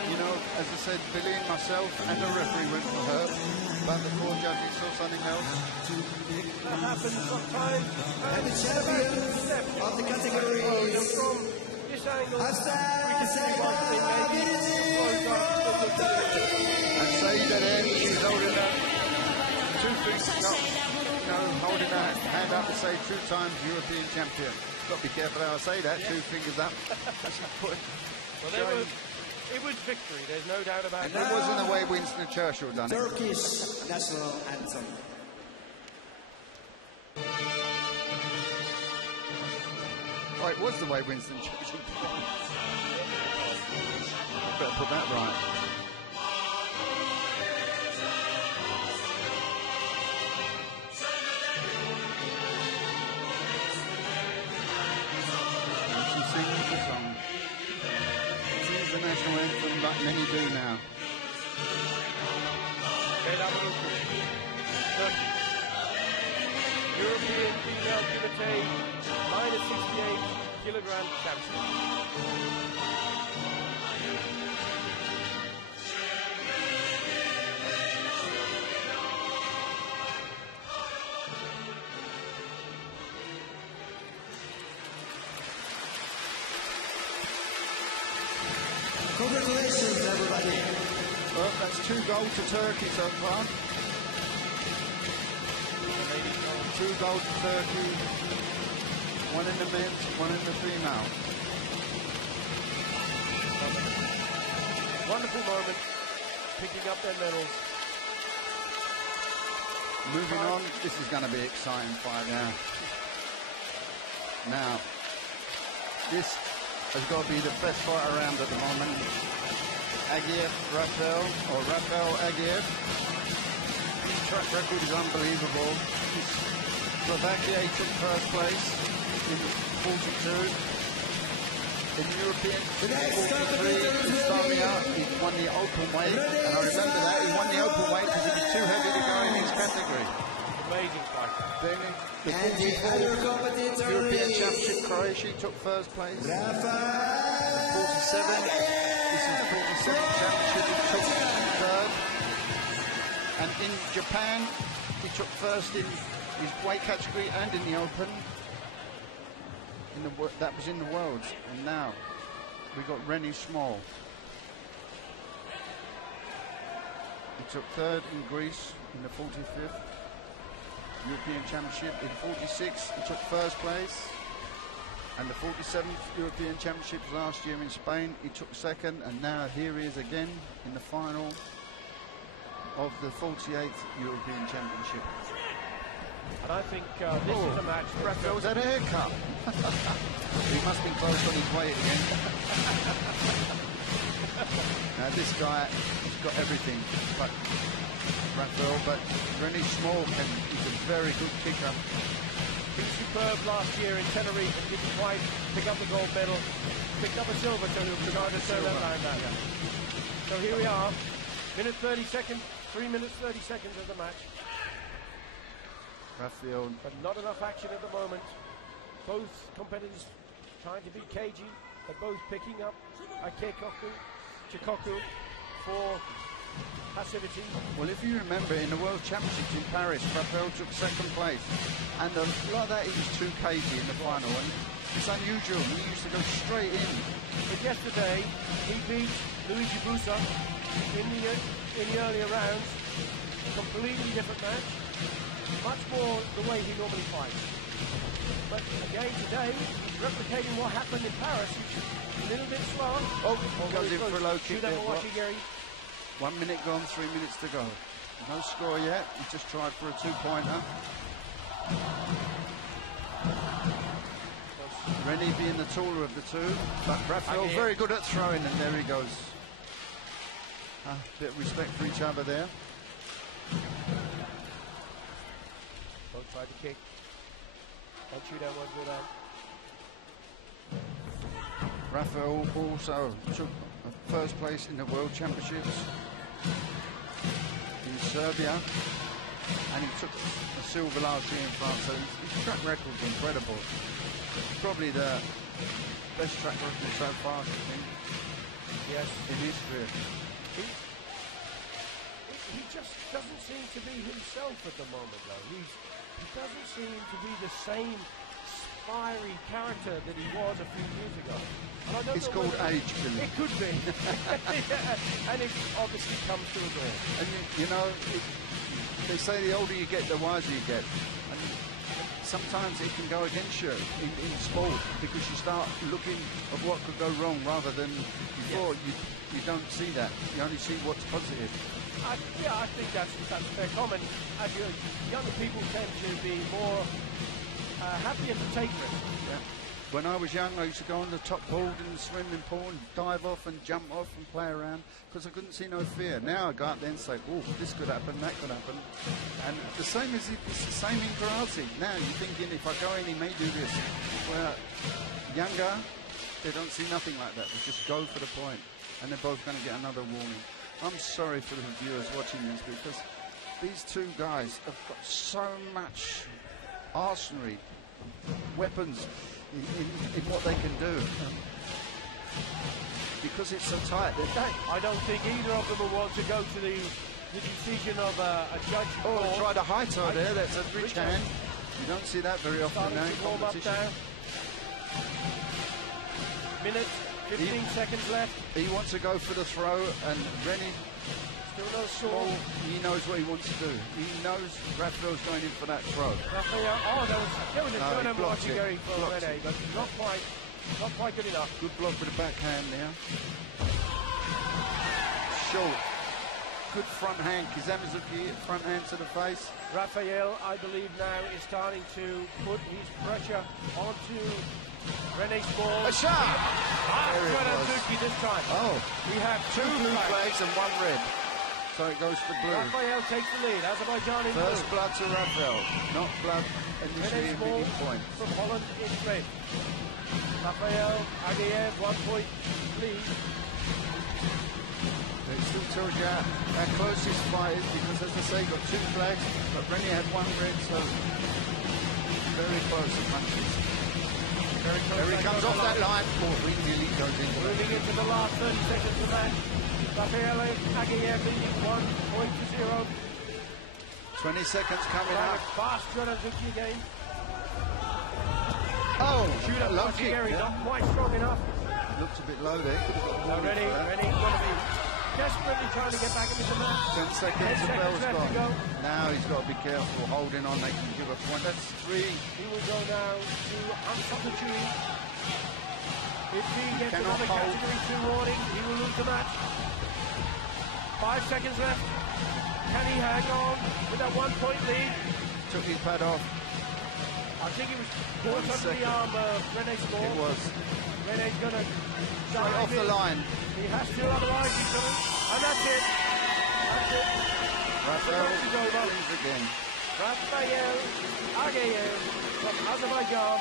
You know, as I said, Billy and myself and the referee went for her, but the four judges saw something else. That happens sometimes. And the champion of the category is From this angle, Asta we can see why they maybe closed up. And Saida then, she's holding her two fingers up, holding her hand up to say 2 times European champion. Got to be careful how I say that, 2 fingers up. Well, it was victory, there's no doubt about And it. it wasn't the way Winston Churchill done it. Turkish national anthem. Oh, it was the way Winston Churchill did it. Better put that right. And she sings the song. Sings the national anthem like many do now. European female kumite minus 68 kilogram champion. Congratulations, everybody. Well, that's 2 gold to Turkey so far. 2 gold to Turkey. 1 in the men's, 1 in the female. Wonderful moment, picking up their medals. Moving on, this is going to be exciting fight now. Now, this has got to be the best fight around at the moment. Agiev, Rafael, or Rafael Agiev. His track record is unbelievable. Slovakia, he took first place in 42. In European 43 in Estonia, he won the open weight. And I remember that, he won the open weight because he was too heavy to go in his category. Amazing fight. Then the And the other 44 competitor European is Championship, Croatia took first place. Rafael. 47, this is the 47 Championship, he took third. And in Japan, he took first in his weight category and in the Open. That was in the Worlds. And now we got Rennie Small. He took third in Greece in the 45th European Championship. In 46, he took first place. And the 47th European Championships last year in Spain, he took second. And now here he is again in the final of the 48th European Championship. And I think this is a match. Rafael was at a haircut. He must be close on his weight again. Now this guy has got everything, but Rafael, but Rennie Small he's a very good kicker. He was superb last year in Tenerife and didn't quite pick up the gold medal. Picked up a silver, so he'll try to turn that line back. So here we are, minute 30 seconds, 3 minutes 30 seconds of the match. Rafael, But not enough action at the moment. Both competitors trying to be cagey, but both picking up a Chikoku for passivity. well, if you remember in the World Championships in Paris, Rafael took second place, and a lot of that he was too cagey in the final, and it's unusual. He used to go straight in. But yesterday, he beat Luigi Busa in the earlier rounds. Completely different match. Much more the way he normally fights. But again today, replicating what happened in Paris, a little bit slower. Oh, goes in for a low kick Shoot there. up Gary. 1 minute gone, 3 minutes to go. No score yet. He just tried for a 2-pointer. Rennie being the taller of the two, but Rafael very good at throwing, and there he goes. A bit of respect for each other there. Both tried to kick. One shoot out, one go down. Rafael also took first place in the World Championships in Serbia, and he took a silver last year in France, so his track record's incredible. Probably the best track record so far, I think, Yes. in his career. He just doesn't seem to be himself at the moment, though. He doesn't seem to be the same fiery character that he was a few years ago. And I don't It's know called whether- age, Billy. It could be. Yeah. And it obviously comes to a goal. And you know, they say the older you get, the wiser you get. And sometimes it can go against you in sport because you start looking at what could go wrong rather than before. You don't see that. You only see what's positive. I think that's a fair comment. As younger people tend to be more happier to take risks. Yeah. When I was young, I used to go on the top board in the swimming pool and dive off and jump off and play around because I couldn't see no fear. Now I go out there and say, oh, this could happen, that could happen. And the same as it's the same in karate. Now you're thinking, if I go in, he may do this. Where younger, they don't see nothing like that. They just go for the point, and they're both going to get another warning. I'm sorry for the viewers watching this because these two guys have got so much arsenal, weapons in what they can do. Because it's so tight. I don't think either of them will want to go to the decision of a judge. Oh, call. tried a high toe there. That's a bridge hand. You don't see that very often Starting now to in warm up competition. now. Minute, 15 seconds left. He wants to go for the throw, and Rennie, Still no Small, score. he knows what he wants to do. He knows Rafael's going in for that throw. Raphael, there was a No, he turn over blocked it. Gary for Blocked Rene, it. but not quite good enough. Good block with the backhand there. Short. Good front hand. Kizamizuki, front hand to the face. Raphael, I believe now, is starting to put his pressure onto Rene Small. A shot! There it was. Suzuki this time. Oh, We have two blue flags and one red. So it goes to blue. Raphael takes the lead. Azerbaijan in First blue. blood to Rafael. Not blood initially Rene in Small big point. from Holland in red. Raphael Agiev, 1 point lead. It still tells you how close this fight is because, as I say, got two flags, but Rennie had one red, so very close to punches. Very close. There he comes off that line. Oh, he nearly goes into Moving into the last 30 seconds of that. Raphael Agiev leading 1 point to 0. 20 seconds coming Right, up. fast Jonazuki again. Oh, Shoot up low by kick. Gary, Yeah. not quite strong enough. Looks a bit low there. Now Rennie going to be desperately trying to get back into the match. 10 seconds, 10 the seconds bell's left to go. gone. Now he's got to be careful, holding on, they can give a point. That's 3. He will go now to Ansakachui. If he gets Cannot another hold. category 2 warning, he will lose the match. 5 seconds left. Can he hang on with that 1 point lead? Took his pad off. I think it was caught 1 under the second. arm of Rene Small. It was. Rene's going to Straight off the line. He has to, otherwise he's going to... And that's it. That's it. Rafael match is over. wins again. Raphael Agiev from Azerbaijan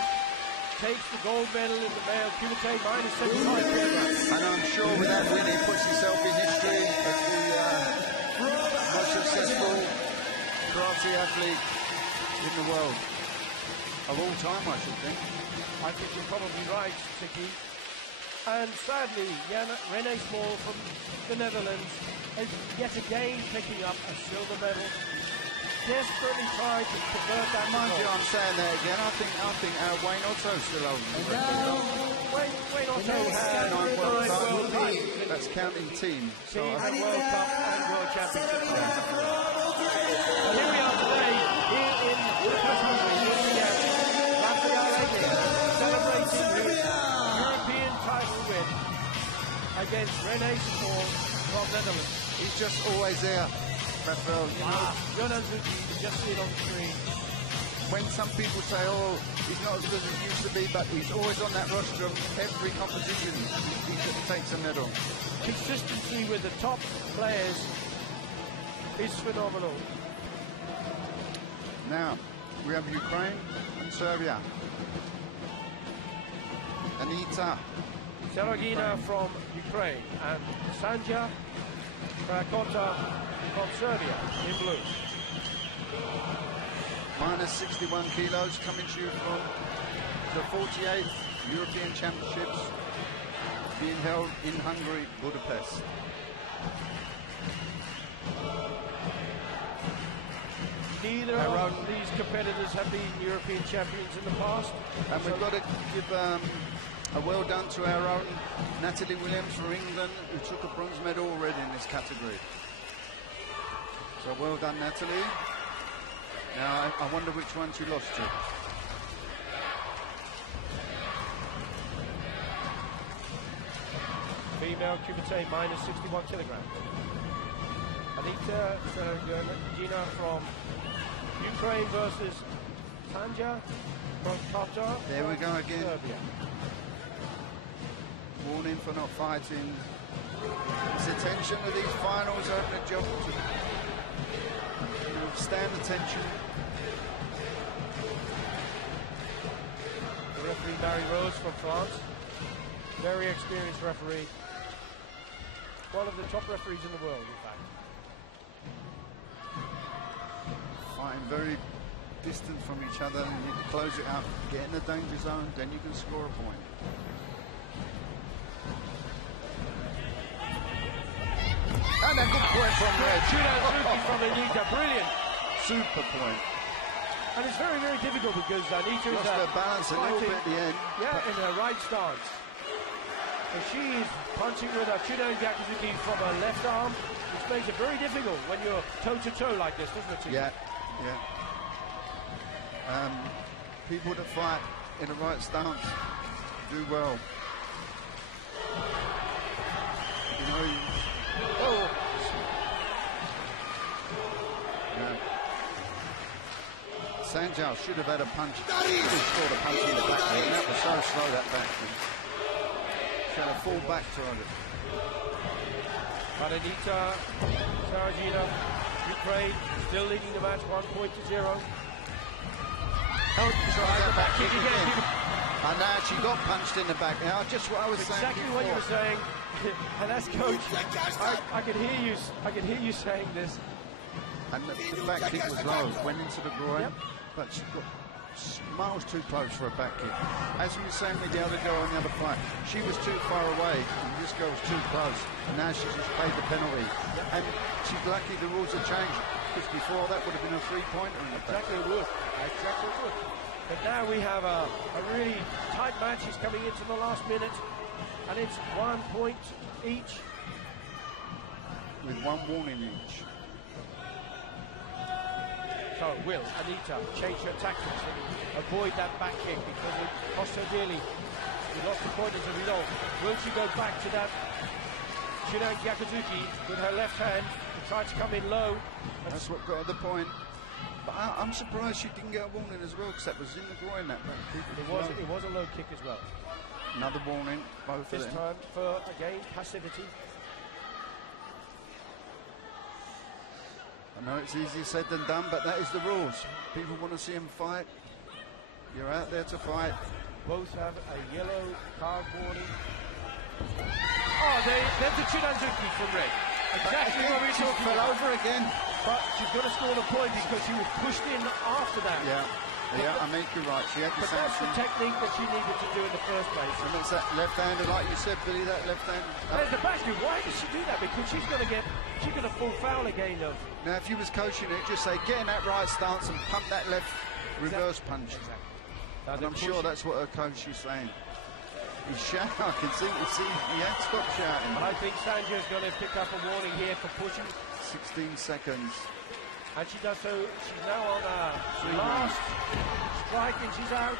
takes the gold medal in the male kumite minus 75 kilograms. And I'm sure with that win, he puts himself in history as the most successful karate athlete in the world. Of all time, I should think. I think you're probably right, Tiki. And sadly, Rene Small from the Netherlands is yet again picking up a silver medal. Desperately trying to convert that Mind you, gold. I'm saying that again. I think Wayne Otto's still over the record. Wayne Otto has 9 World 9 Cup. World Cup. That's counting team. So Team I and World Cup and World Championship. Here we are today, here in Budapest, Hungary, looking at Raphael Agiev celebrating his European title win against Rene Small from Netherlands. he's just always there, Rafael. You know, Jonazuki, you just see it on the screen. when some people say, oh, he's not as good as he used to be, but he's always on that rostrum. Every competition, he takes a medal. Consistency with the top players is phenomenal. Now, we have Ukraine and Serbia. Anita Serogina from Ukraine and Sanja Krakota from Serbia in blue. Minus 61 kilos coming to you from the 48th European Championships being held in Hungary, Budapest. Neither of these competitors have been European champions in the past. And we've got to give a well done to our own Natalie Williams for England, who took a bronze medal already in this category. So well done, Natalie. Now I wonder which one she lost to. Female Kumite minus 61 kilograms. Anita Serogina from Ukraine versus Sanja from Qatar. There we go again. Serbia. Warning for not fighting. It's the tension of these finals open a job to stand the tension. The referee Barry Rose from France. Very experienced referee. One of the top referees in the world, in fact. Fighting very distant from each other, and you can close it up, get in the danger zone, then you can score a point. And a good point from Red. Shootout from Anita, brilliant. Super point. And it's very, very difficult because Anita Lost is her balance a little fighting, bit at the end. Yeah, in her right stance. And she is punching with her Chino Gyakuzuki from her left arm, which makes it very difficult when you're toe-to-toe like this, doesn't it, Tiki? Yeah, yeah. People that fight in the right stance do well. You know, oh! Yeah. Sanjal should have had a punch. Should have scored a punch in the back there, and that was so slow, that back kick. She had a full back target. But Anita Serogina, Ukraine, still leading the match 1-0. Oh, try the back kick again. And now she got punched in the back. Now, just what I was saying Exactly what you were saying. And that's Coach. I can hear you saying this. And the back kick was low, went into the groin, but she got miles too close for a back kick. As we were saying with the other girl in the other fight, she was too far away, and this girl was too close, and now she's just paid the penalty. And she's lucky the rules have changed, because before that would have been a three-pointer in the back. Exactly it would. Exactly it would. But now we have a really tight match. It's coming into the last minute, and it's 1 point each. With one warning each. So will Anita change her tactics and avoid that back kick because it cost her dearly? She lost the point as a result. Will she go back to that Shinan Gyakuzuki with her left hand and try to come in low? That's what got her the point. But I'm surprised she didn't get a warning as well, because that was in the groin, that back kick. It was a low kick as well. Another warning, both of them. This time for, again, passivity. I know it's easier said than done, but that is the rules. People want to see them fight. You're out there to fight. Both have a yellow card warning. Oh, there's the Chinanzuki from Red. Exactly what we were talking fell about. over again. But she's got to score the point because she was pushed in after that. Yeah, I make you right. She had the But that's the technique that she needed to do in the first place. And it's that left-hander, like you said, Billy, that left-hand. There's the back. Why did she do that? Because she's going to fall foul again of. Now, if you was coaching it, just say, get in that right stance and pump that left reverse punch. Exactly. And I'm sure that's what her coach is saying. He's shouting. I can see, he had stopped shouting. I think Sanja's going to pick up a warning here for pushing. 16 seconds. And she does so. She's now on her last strike and she's out.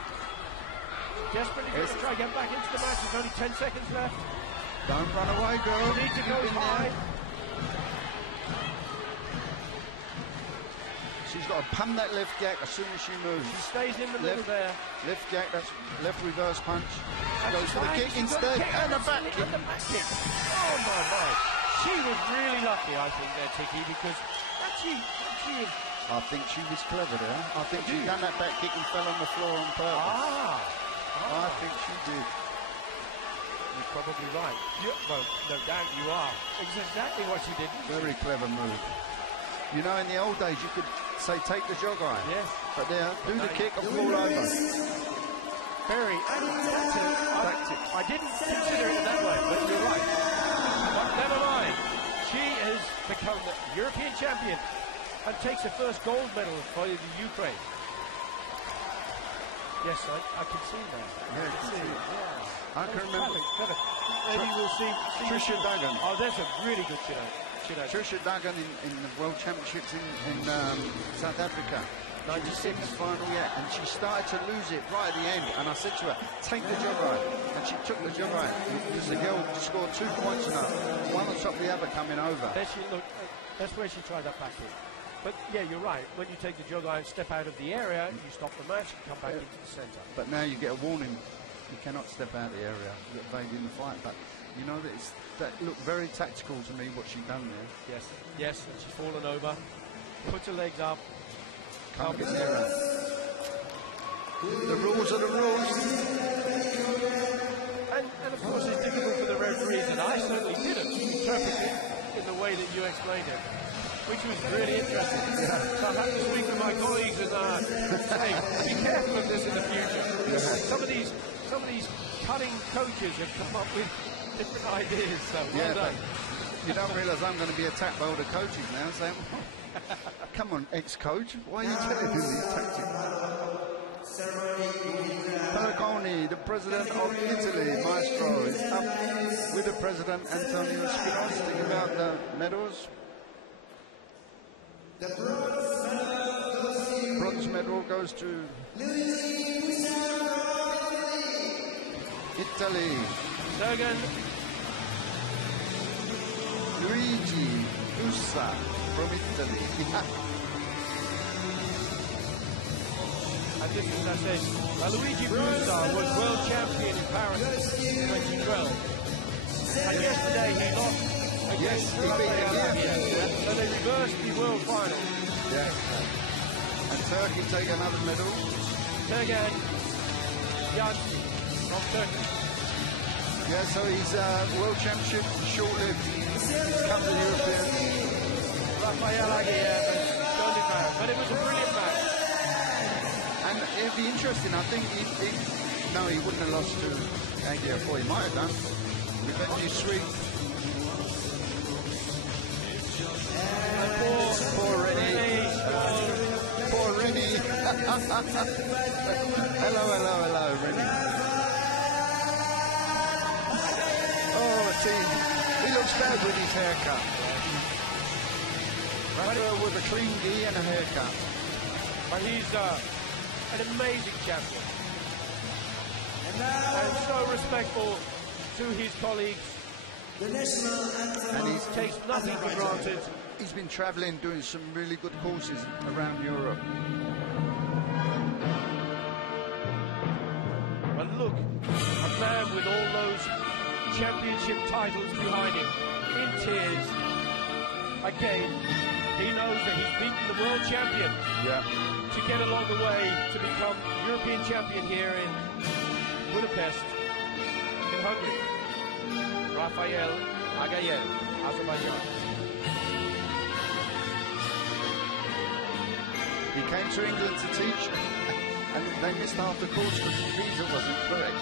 Desperately going to try to get back into the match. There's only 10 seconds left. Don't run away, girl. You need to go high. She's got to pump that left jack as soon as she moves. She stays in the middle there. Left jack, that's left reverse punch. She goes for the kick instead. And the back kick. Oh my. She was really lucky, I think, there, Tiki, because I think she was clever there. I think she done that back kick and fell on the floor on purpose. I think she did. You're probably right. Well, no doubt you are. It's exactly what she did. Very clever move. You know, in the old days, you could say, take the jog eye. Yes. But there, do the kick and fall over. Very. I didn't consider it that way, but you're right. But never mind. She has become the European champion and takes the first gold medal for the Ukraine. Yes, I can see that. Yeah, I can see it. Yeah. I can remember. Maybe we'll see Trisha Duggan. Oh, that's a really good chin-out. Trisha Duggan in the World Championships in South Africa. 96 final, yeah, and she started to lose it right at the end, and I said to her, take the jog eye, and she took the jog eye. The girl scored 2 points on her, one on top of the other coming over. That's where she tried that back in. But yeah, you're right, when you take the jog eye and step out of the area, you stop the match and come back into the centre. But now you get a warning, you cannot step out of the area, you get evading the fight, but you know that looked very tactical to me, what she done there. Yes, and she's fallen over, puts her legs up, can't get near her. The rules are the rules. And of course it's difficult for the referees, and I certainly didn't interpret it in the way that you explained it, which was really interesting. Yeah. So I have to speak to my colleagues and say, be careful of this in the future. Yeah. Some of these cunning coaches have come up with different ideas, so well done. You don't realise I'm going to be attacked by all the coaches now, saying, come on, ex-coach, why are you telling me these tactics? Pellegrini, the president of Italy, Maestro, is up with the president, Antonio Spinotti, about the medals. The bronze medal goes to Italy. Sergen Luigi Bussa from Italy. And this is, I said, Luigi Bussa was world champion in Paris in 2012. And yesterday he lost against Rafael Aguirre. So they reversed the world final. Yeah. And Turkey take another medal. Sergen Yansi from Turkey. Yeah, so he's world championship short-lived. Come to European. Rafael Aguirre turned it round, but it was a brilliant match. And it'd be interesting. I think he wouldn't have lost to Aguirre, or he might have done. With that new sweep. Poor Rennie. Poor Rennie. hello, Rennie. Oh, see, he looks bad with his haircut. Rafa with a clean gi and a haircut. But he's an amazing champion. And so respectful to his colleagues. And he takes nothing for granted. He's been travelling, doing some really good courses around Europe. But look, a man with all those championship titles behind him, in tears. Again, he knows that he's beaten the world champion to get along the way to become European champion here in Budapest, in Hungary. Rafael Aguirre, Azerbaijan. He came to England to teach, and they missed half the course because the visa wasn't correct.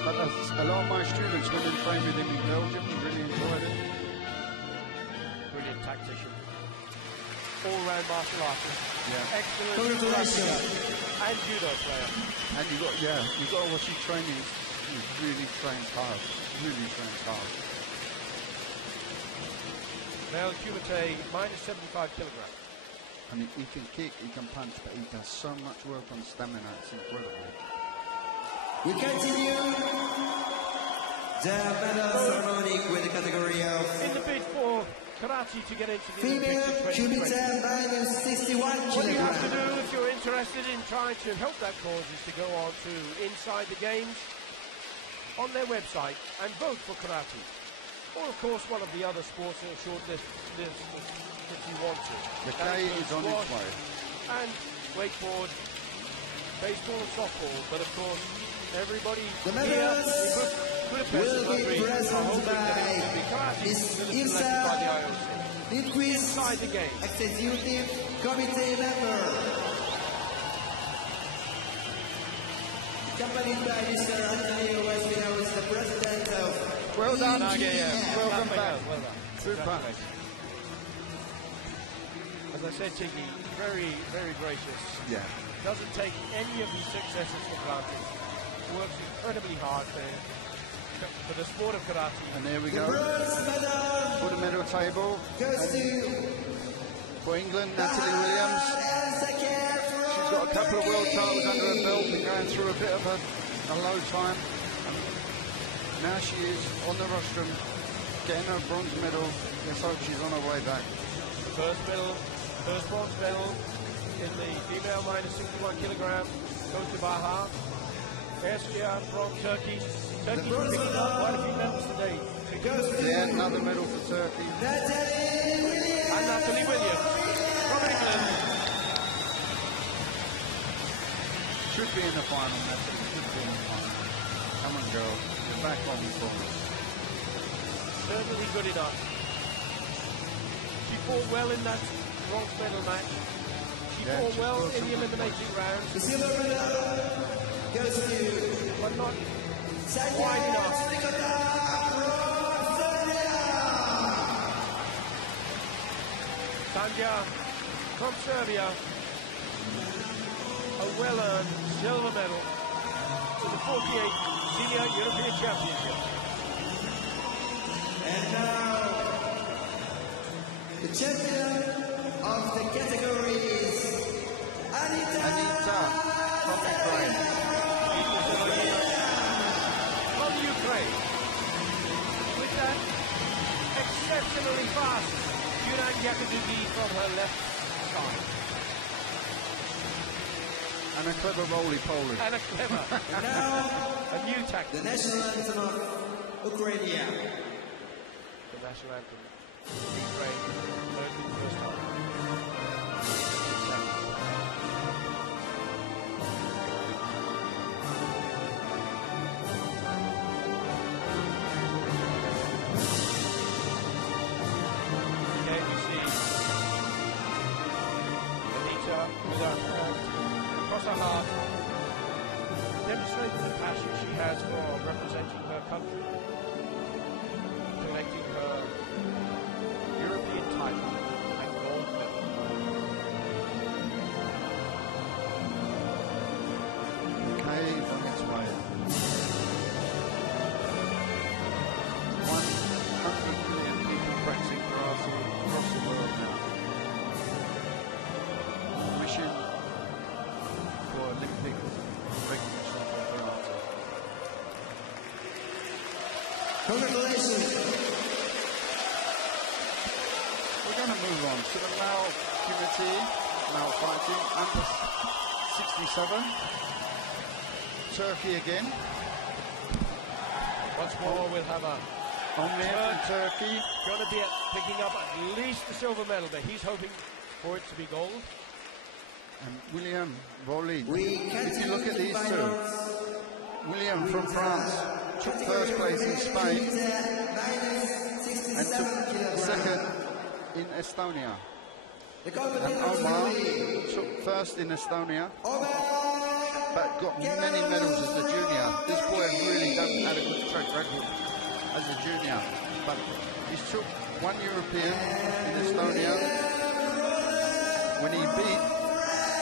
But a lot of my students went and trained with him in Belgium and really enjoyed it. Brilliant tactician. All-round martial artist. Yeah. Excellent wrestler and judo player. And you got to watch his training. He really trains hard. Really trains hard. Mel Kumite, minus 75 kilograms. I mean, he can kick, he can punch, but he does so much work on stamina. It's incredible. We continue the medal ceremony with the category of in the bid for karate to get into the female Olympics in 2020. Kumite minus 61 What you have to kilograms. do if you're interested in trying to help that cause is to go on to Inside the Games on their website and vote for karate. Or, of course, one of the other sports in a short list if you want to. The K is on its way. And wakeboard, baseball and softball, but of course, everybody The here medals in Budapest will be are presented hoping that it will be by karate Miss that is Ilsa selected by the IOC. Lindquist, Inside the game. Executive Committee member. Accompanied by Mr. Antonio Westhouse, the President of Well done, EGF. welcome back. Well done. Super. Congratulations. As I said, Tiki, very, very gracious. Yeah. Doesn't take any of these successes for granted. Works incredibly hard for the sport of karate. And there we The go. bronze medal For the medal table. goes to For England, Natalie Williams. She's got a couple of world titles under her belt, been going through a bit of a low time. Now she is on the rostrum, getting her bronze medal. Let's hope she's on her way back. First bronze medal in the female minus 61 kilogram goes to Baha. Eskia from Turkey. Turkey's picking up quite a few medals today. Yeah, another medal for Turkey. And Natalie Williams from England. Should be in the final, Natalie. Should be in the final. Come on, girl. You're back on form. Certainly good enough. She fought well in that bronze medal match. She Yeah, fought she well fought in the some eliminating round, The silver medal goes to but not Sanya wide enough. Strikota from Serbia. Sandhya from Serbia, a well-earned silver medal to the 48th Senior European Championship. And now, the champion of the category is Anita from Ukraine. From Ukraine, with that exceptionally fast Yuran Yakadugi from her left side. And a clever roly-poly. And a clever, And now, a new tactic. the national anthem of Ukraine. The national anthem. Ukraine learned it the first time. Okay, we see Anita with her hand across her heart, demonstrating the passion she has for representing her country, collecting her European title and gold medal. Okay, on its way. 100 million people practicing karate across the world now. Wishing for Olympic recognition for karate. Congratulations. We're going to move on to the male community, male fighting, under 67. Turkey again. Once more, we'll have a On there from Turkey. going to be picking up at least the silver medal, but he's hoping for it to be gold. And William Volley. We If you look at these two, finals. William from France took first place in Spain and took second in Estonia. The And Omar took first in Estonia, but got many medals as a junior. This boy really doesn't have a good track record as a junior, but he's took one European in Estonia when he beat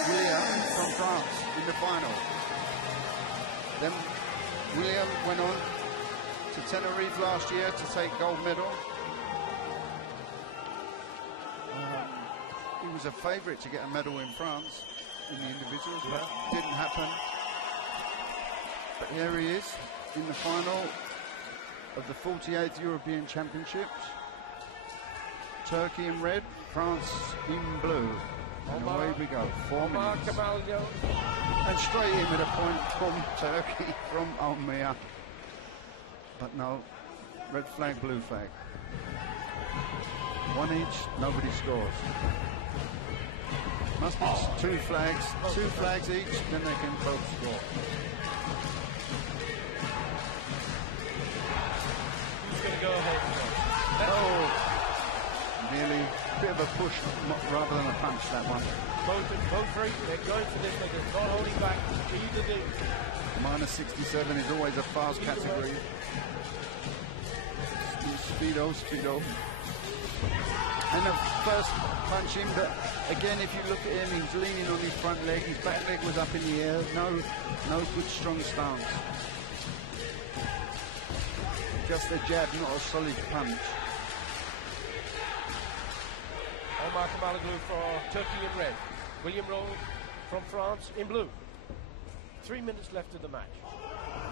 William from France in the final. Then William went on to Tenerife last year to take gold medal. He was a favourite to get a medal in France in the individuals, but didn't happen. But here he is in the final of the 48th European Championships. Turkey in red, France in blue. And away we go, 4 Omar minutes. Caballo. And straight in with a point from Turkey, from Almir. But no, red flag, blue flag. One each, nobody scores. Must be two flags each, then they can both score. go ahead. Oh, nearly a bit of a push rather than a punch, that one. Both three, they're going for this, they're not holding back. Either the Minus 67 is always a fast category. Speedo. And the first punch in, but again, if you look at him, he's leaning on his front leg, his back leg was up in the air. No good strong stance. Just a jab, not a solid punch. Omar Kamaloglu for Turkey in red. William Roll from France in blue. 3 minutes left of the match.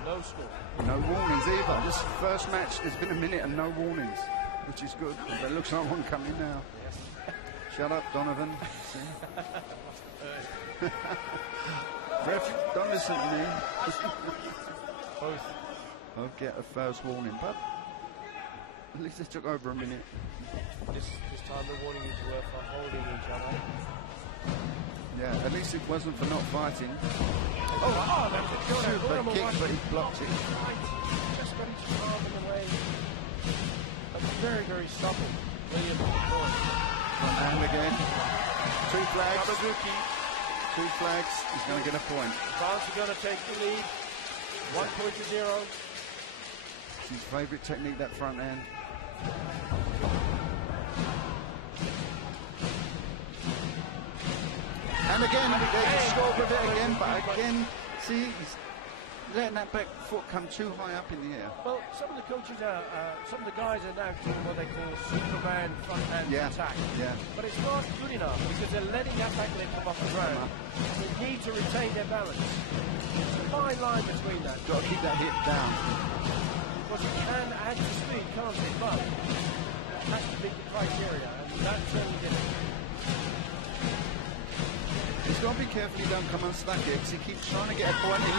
No score. No warnings either. This first match, there's been a minute and no warnings, which is good. There looks like one coming now. Yes. Shut up, Donovan. Ref, don't listen to me. Both. I'll get a first warning, but at least it took over a minute. This time the warning is worth for holding each other. Yeah, at least it wasn't for not fighting. Oh, that's a Super kick, but he blocked it. Just got his arm in the way. But very, very supple. William Roll. And again, two flags. Kabazuki. Two flags. He's going to get a point. France are going to take the lead. 1-0. It's his favourite technique, that front hand. And again, there's a score with it again, but again, see, he's letting that back foot come too high up in the air. Well, some of the coaches some of the guys are now doing what they call Superman front hand attack. Yeah. But it's not good enough because they're letting that back leg come off the ground. They need to retain their balance. It's a fine line between that. Got to keep that hip down. Because it can add to speed, can't it? But that has to be the criteria, and that certainly didn't. He's got to be careful he don't come unstuck here because he keeps trying to get a point. He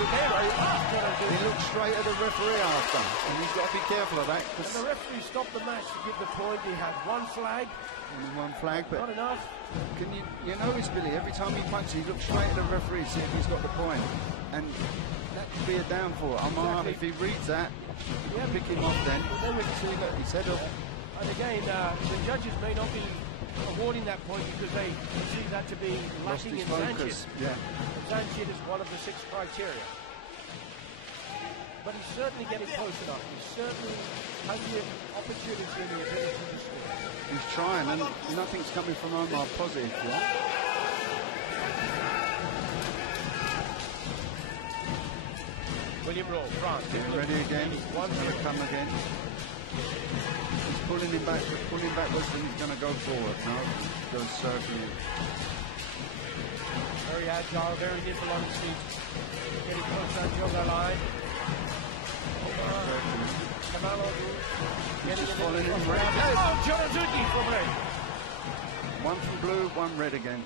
looks straight at the referee after, and he's got to be careful of that. And the referee stopped the match to give the point. He had one flag. Only one flag, but not enough. Can you notice, Billy, every time he punches, he looks straight at the referee to see if he's got the point. And that could be a downfall. Omar, if he reads that, pick him off then. Then we can see that he's head up. And again, the judges may not be awarding that point because they see that to be lacking in Zanchit. Yeah. Zanchit is one of the 6 criteria. But he's certainly getting close enough. He certainly has the opportunity and the ability to score. He's trying, and nothing's coming from Omar positive yet. William Roll, France. Getting ready again. He's going to come again. He's pulling him backwards, and he's going to go forward. No, goes circling. Very agile, very nimble on his feet. Getting close to the yoga line. Kamaloglu getting just in following him. Oh, Jonazuki from red. One from blue, one red again.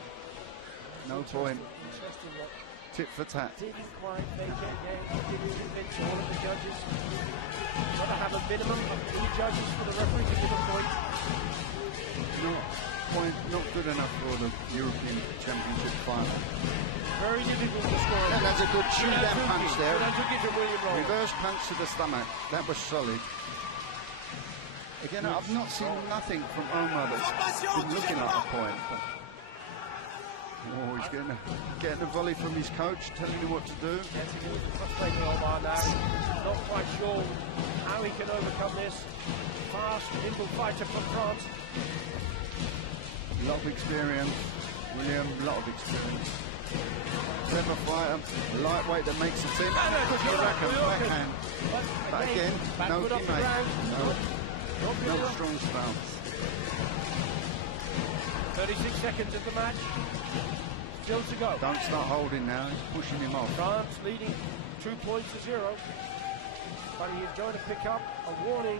No point. Interesting what Tit for tat. didn't quite make it again. Didn't convince all of the judges. Got to have a minimum of 3 judges for the referee to give a point. Not good enough for the European Championship final. Very difficult to score. And that's a good shoot-down punch there. Jonazuki from William Roll. Reverse punch to the stomach. That was solid. Again, I've not seen nothing from Omar that's been looking like a point. But he's getting a volley from his coach, telling him what to do. Yes, he was frustrating Omar now. Not quite sure how he can overcome this. Fast, nimble fighter from France. A lot of experience. William, a lot of experience. Clever fighter, lightweight that makes the team. Backhand. But again, no teammate. No strong stance. 36 seconds of the match. Still to go. Don't start holding now. He's pushing him off. France leading 2-0. But he is going to pick up a warning.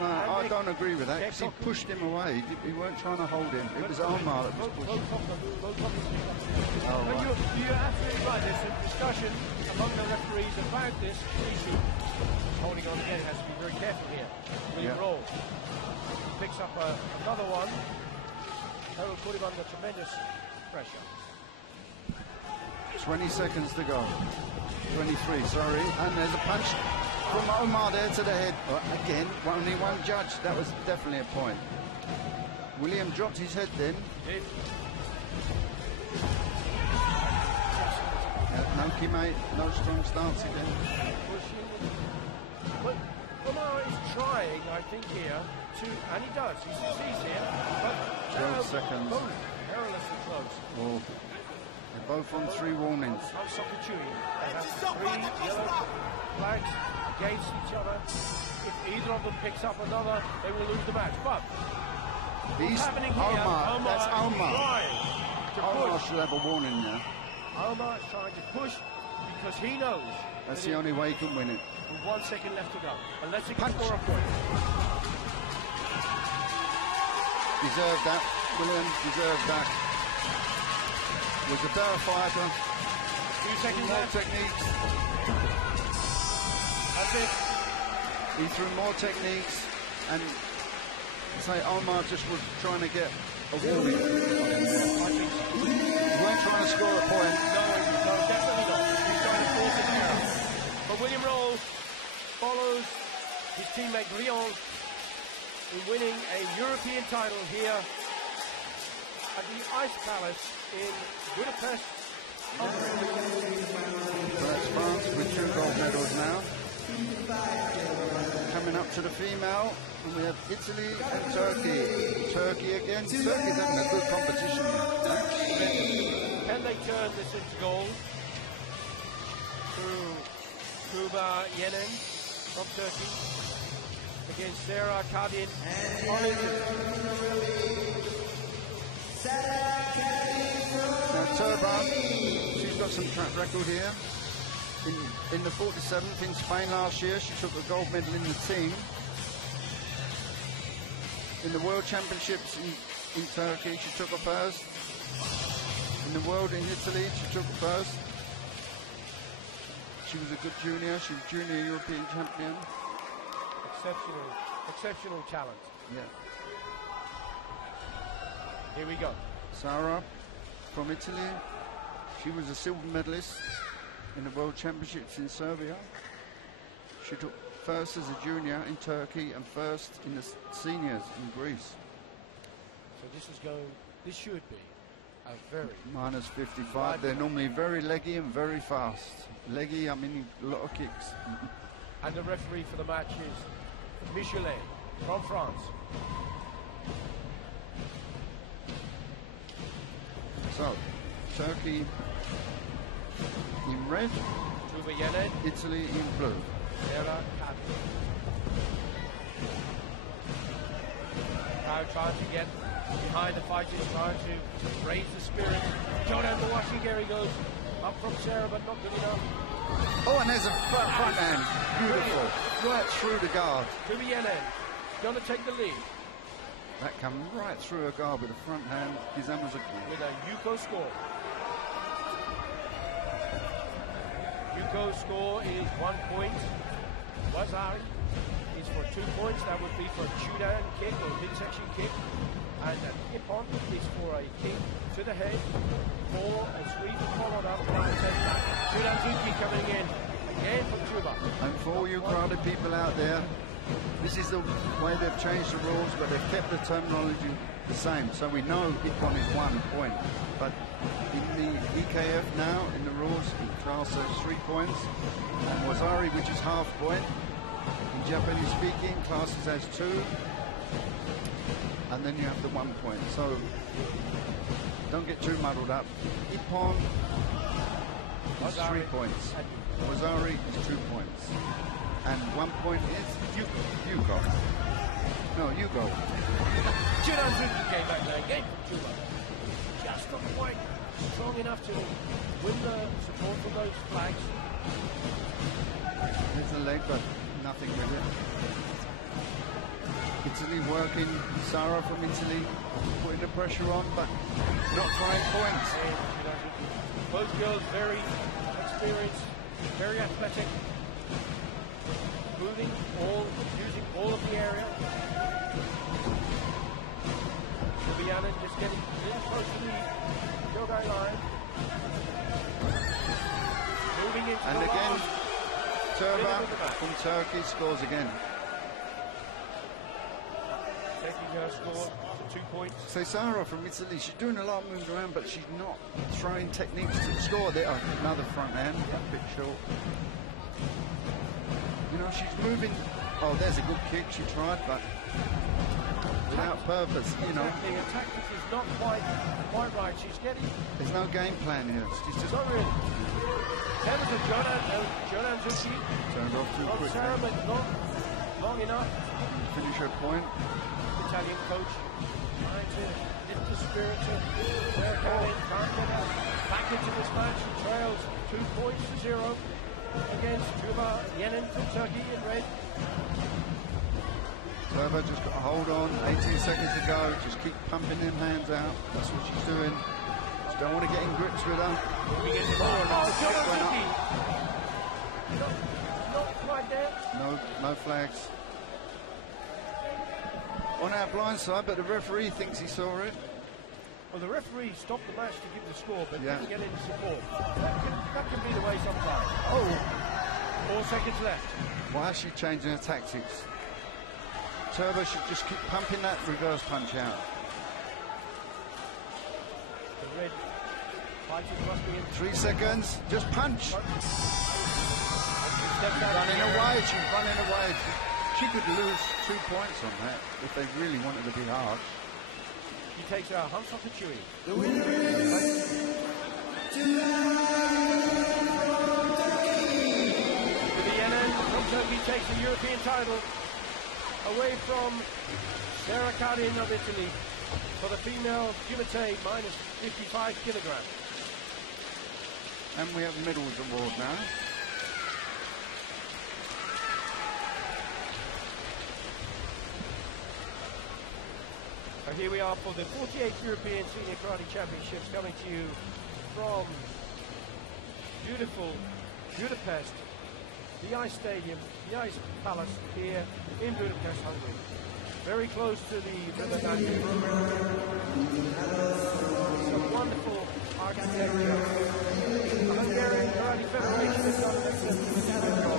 No, I don't agree with that because he pushed him away. He weren't trying to hold him. It was Omar that was pushing him. You're absolutely right. There's a discussion among the referees about this issue. Holding on again has to be very careful here. William Roll picks up another one. That will put him under tremendous pressure. 20 seconds to go. 23, sorry. And there's a punch. from Omar there to the head. Again, only one judge. That was definitely a point. William dropped his head then. No Kime, no strong stance again. But Omar is trying, I think, here to, and he does. He succeeds here. But 12 seconds. Both perilously close. Oh, they're both on 3 warnings. On Sokachui, they have 3 yellow flags against each other. If either of them picks up another, they will lose the match. But He's what's happening here? Omar. That's is Omar. trying to Omar push. should have a warning now. Omar is trying to push because he knows That's that the only way he can win it. with 1 second left to go. Unless he can score a point. Deserved that. William deserved that. Was a better fighter. 2 seconds More left. techniques. That's it. He threw more techniques, and say Omar just was trying to get a warning. He weren't trying to score a point. No, definitely not. He's trying to force it down. But William Rolls follows his teammate Lyon in winning a European title here at the Ice Palace in Budapest. So that's France with 2 gold medals now. Coming up to the female, and we have Italy and Turkey. Turkey again. Turkey's having a good competition now. Can they turn this into gold? Through Kuba Yenen from Turkey against Sarah Kadin. Now Turban, she's got some track record here. In the 47th in Spain last year, she took a gold medal in the team. In the World Championships in Turkey, she took a first. In the World in Italy, she took a first. She was a good junior. She was junior European champion. Exceptional talent. Yeah. Here we go. Sarah from Italy. She was a silver medalist in the World Championships in Serbia. She took first as a junior in Turkey and first in the seniors in Greece. So this should be a very Minus 55. They're normally very leggy and very fast. Leggy, I mean a lot of kicks. And the referee for the match is Michelet from France. So, Turkey in red, Kuba Yenen, Italy in blue. Sarah Kadin. Now trying to get behind the fighters, trying to raise the spirit. Jordan Mawashi, here he goes. Up from Sarah, but not good enough. Oh, and there's a front hand. Beautiful. Right through the guard. Kuba Yenen, going to take the lead That come right through a guard with a front hand. with a Yuko score. Yuko's score is 1 point. Wazari is for 2 points. That would be for a Chudan kick or midsection kick. And an Ippon is for a kick to the head for a sweep followed up by a takedown. Chudan Zuki coming in again from Chuba. And for all you crowded people out there, this is the way they've changed the rules, but they've kept the terminology the same. So we know Ippon is 1 point. But in the EKF now, in the rules, it classes as 3 points. And Wazari, which is half point, in Japanese speaking, classes as 2. And then you have the 1 point. So don't get too muddled up. Ippon is 3 points. Wazari is 2 points. And 1 point is Yuko. No, Yugo. Chudan Zuki came back there again from Chuba. Just not quite strong enough to win the support for those flags. There's a leg, but nothing with it. Italy working, Sarah from Italy putting the pressure on, but not trying points. And Chudan Zuki. Both girls very experienced, very athletic, moving using all of the area. Kubianen just getting a little close to the Yogai line. Moving into And the again, last. Turba from Turkey scores again. Taking her score to 2 points. Cesaro from Italy, she's doing a lot of moving around, but she's not throwing techniques to score. There, another front hand, a bit short. You know, she's moving. Oh, there's a good kick she tried, but without purpose, you know. Exactly, her tactics is not quite right. She's getting... There's no game plan here. She's just Not really. That was a Jonan Zucchi. turned off too Not quick. Sarah, but not long enough. Finish her point. Italian coach trying to get the spirit of Sarah Karin. Can't get her back into this match. She trails 2 points to 0 against Tuba Yenin from Turkey in red. Turbo just got a hold on, 18 seconds to go, just keep pumping them hands out, that's what she's doing. Just don't want to get in grips with her. Not quite there. No flags. On our blind side, but the referee thinks he saw it. Well, the referee stopped the match to give the score, but Yeah. didn't get any support. That can be the way sometimes. Oh, 4 seconds left. Why is she changing her tactics? Turbo should just keep pumping that reverse punch out. The red fighters must be in. 3 seconds, just punch. Step She's back. running away, she's running away. She could lose 2 points on that if they really wanted to be hard. He takes a hump off the Chewy. The winner is Yenin from Turkey takes the European title away from Sarah Karin of Italy for the female Kumite minus 55 kilograms. And we have medals award now. And here we are for the 48th European Senior Karate Championships, coming to you from beautiful Budapest, the Ice Stadium, the Ice Palace here in Budapest, Hungary. Very close to the River Danube. Some wonderful architecture. The Hungarian Karate Federation has done an excellent job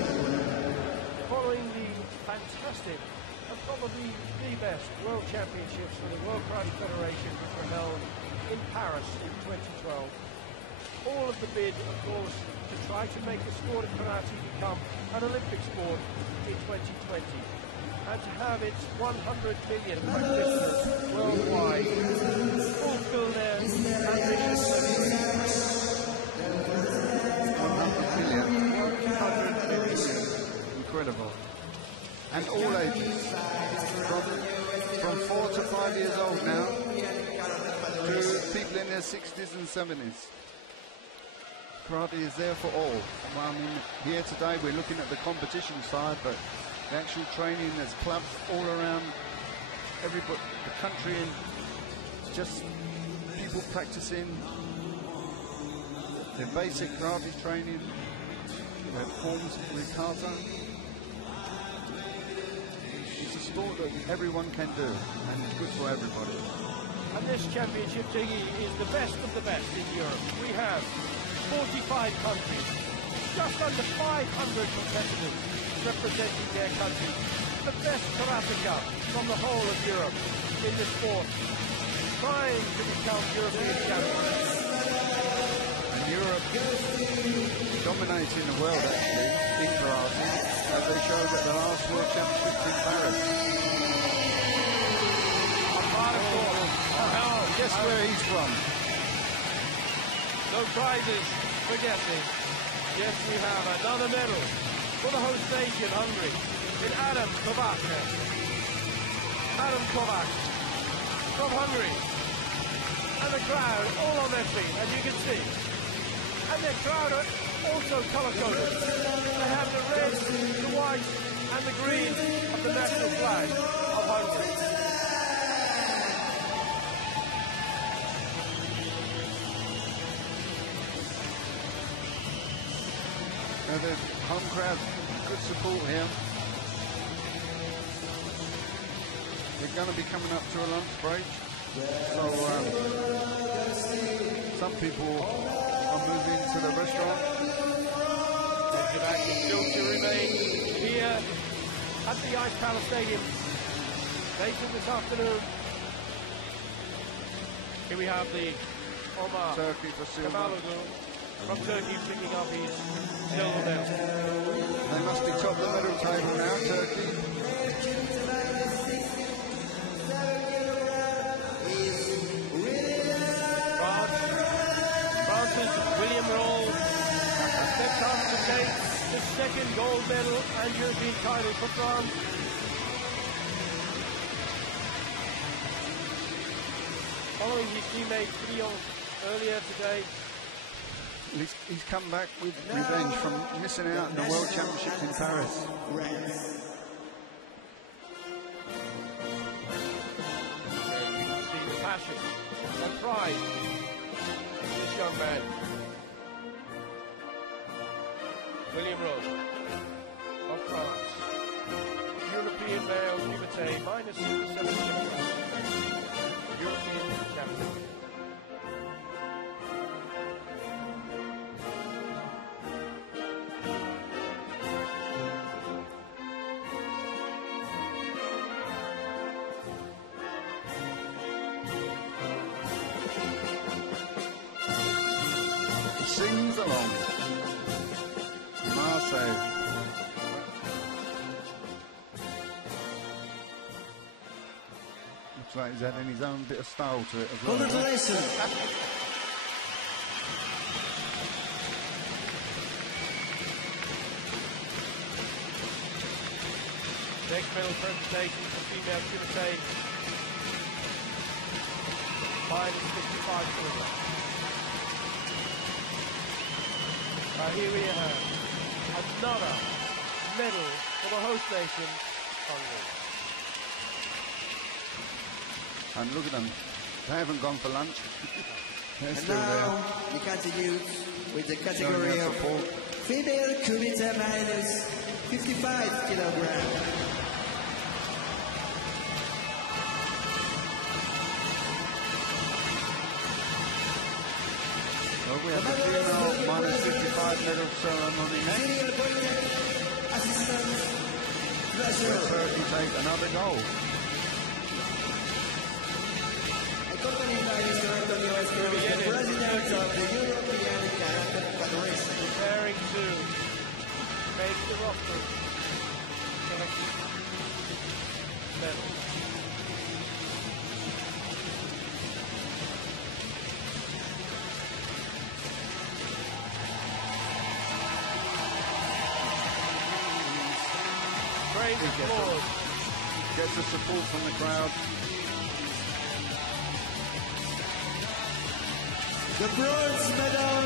following the fantastic and probably the best World Championships for the World Karate Federation, which were held in Paris in 2012. All of the bid, of course, to try to make the sport of karate become an Olympic sport in 2020 and to have its 100 million practitioners worldwide fulfill their ambitions. 100 million. Incredible. And all ages. From 4 to 5 years old now to people in their 60s and 70s. Karate is there for all. Well, I mean, here today we're looking at the competition side, but the actual training, there's clubs all around everybody, the country, and just people practicing their basic karate training, their forms with kata. It's a sport that everyone can do, and it's good for everybody. And this championship, Tiggy, is the best of the best in Europe. We have 45 countries, just under 500 competitors representing their country. The best karateka from the whole of Europe in the sport, trying to become European champions. And Europe dominating the world, actually, in karate, as they showed at the last World Championships in Paris. Guess where he's from? No prizes for guessing. Yes, we have another medal for the host nation, Hungary, in Adam Kovac. Adam Kovac from Hungary. And the crowd all on their feet, as you can see. And the crowd are also colour-coded. They have the red, the white, and the green of the national flag of Hungary. Now the home crowd, good support here. We're going to be coming up to a lunch break, so some people are moving to the restaurant. and still to remain here at the Ice Palace Stadium later this afternoon. Here we have the Omar Turkey for silver. Kamaloglu from Turkey picking up his silver medal. They must be top of the medal table now, Turkey. France's William Roll steps up to take the second gold medal and European title for France. Following his teammate Fillon earlier today. He's come back with revenge from missing out on the World Championships in Paris. You can see the passion and pride in this young man. William Rose of France. European male, give or take, minus 7 European champion. Sings along. Marseille. Looks like he's adding his own bit of style to it as well. Congratulations. Next medal presentation for female Timotei. Minus 55 silver. Here we have another medal for the host nation, Hungary. And look at them. They haven't gone for lunch. They're And still now there. we continue with the Showing category their of support. female Kumite minus 55 kilograms. Well, we have the female minus 55 medal ceremony next. Cyril Wojtek, assistant treasurer. Turkey take another gold. Accompanied by Mr. Antonio Escobar, the president of the European Karate Federation. Preparing to make the roster. Selecting medal. Praise the Lord. Gets the support from the crowd. The bronze medal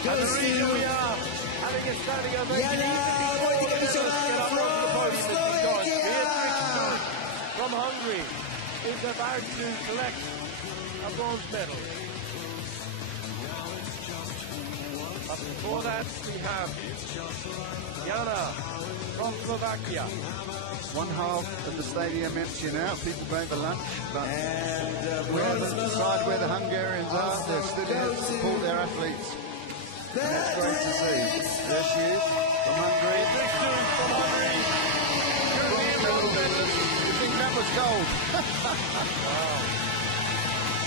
And the goes reason we to are having a standing ovation Jana even before the medalists Wojtkiewiczowa get up onto the podium is because Slovakia. Beatrice Stoch from Hungary is about to collect a bronze medal. But before that, we have Jana from Slovakia. One half of the stadium empty now. People going for lunch. But and we haven't decided where the Hungarians are. They're still here to support their athletes. And it's great to see. There she is from Hungary. Beatrice Stoch from Hungary. European gold medalist. You think that was gold?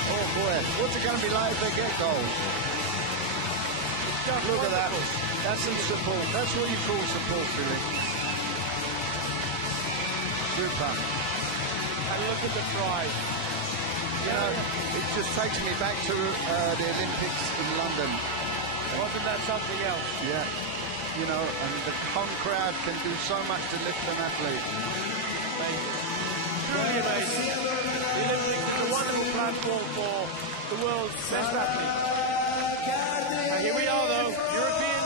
Oh boy, what's it going to be like if they get gold? Just Look at that. wonderful. That's some support. That's what you call support, Billy. Super. And look at the pride. You know, it just takes me back to the Olympics in London. Wasn't that something else? Yeah. You know, and the home crowd can do so much to lift an athlete. Truly amazing. The Olympics is a wonderful platform for the world's best athletes. And here we are, though, European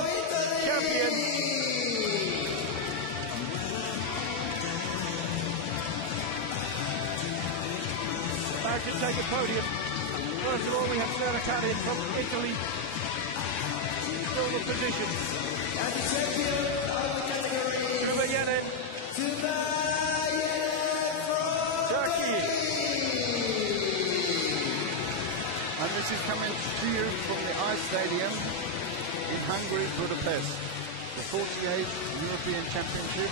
champion. About to take a podium. First of all, we have Serena Kanin from Italy. Silver position. And the champion of the category, Tuba Yenin, Tubayev from Turkey. And this is coming to you from the Ice Stadium in Hungary, Budapest. the 48th European Championship.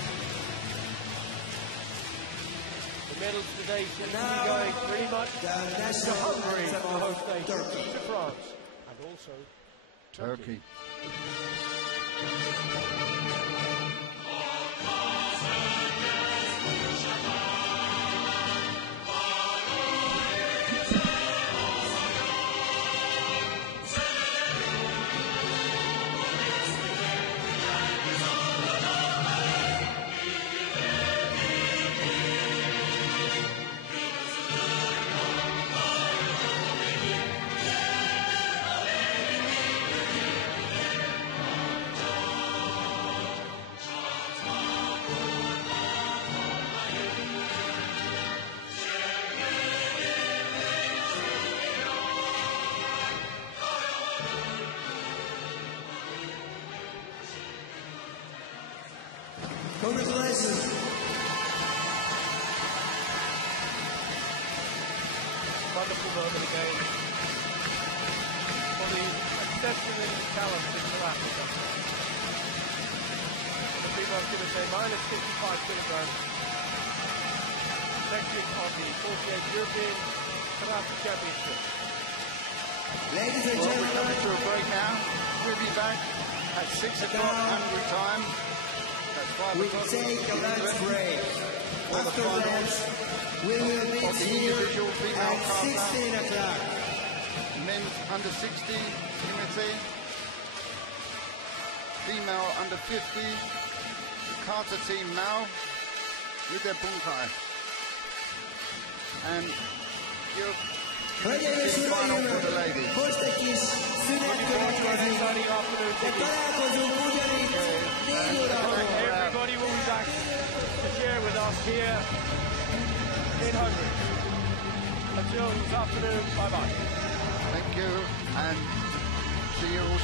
The medals today seem to be going pretty much The to national Hungary, the anthem host of nation, Turkey. to France, and also Turkey. Congratulations. Wonderful moment again for the exceptionally talented South Africa. The female going to say minus 55 kilograms section of the 48th European Karate Championship. Ladies and Well, we're gentlemen, coming to a break now. We'll be back at 6 o'clock Hungary time. That's 5 we o'clock. take a lunch break. For the After finals that, we will of meet the here individual female at kata. 16 o'clock. Men's under 60 unity, female under 50, kata team now with their bunkai. And your Hölgyeim final for the Uraim, ladies. most egy kis szünet következik, Exciting afternoon de tickets. találkozunk ugyanitt 4 órakor. Everybody will be back to share with us here in Hungary. Until this afternoon, bye-bye. Thank you and see you all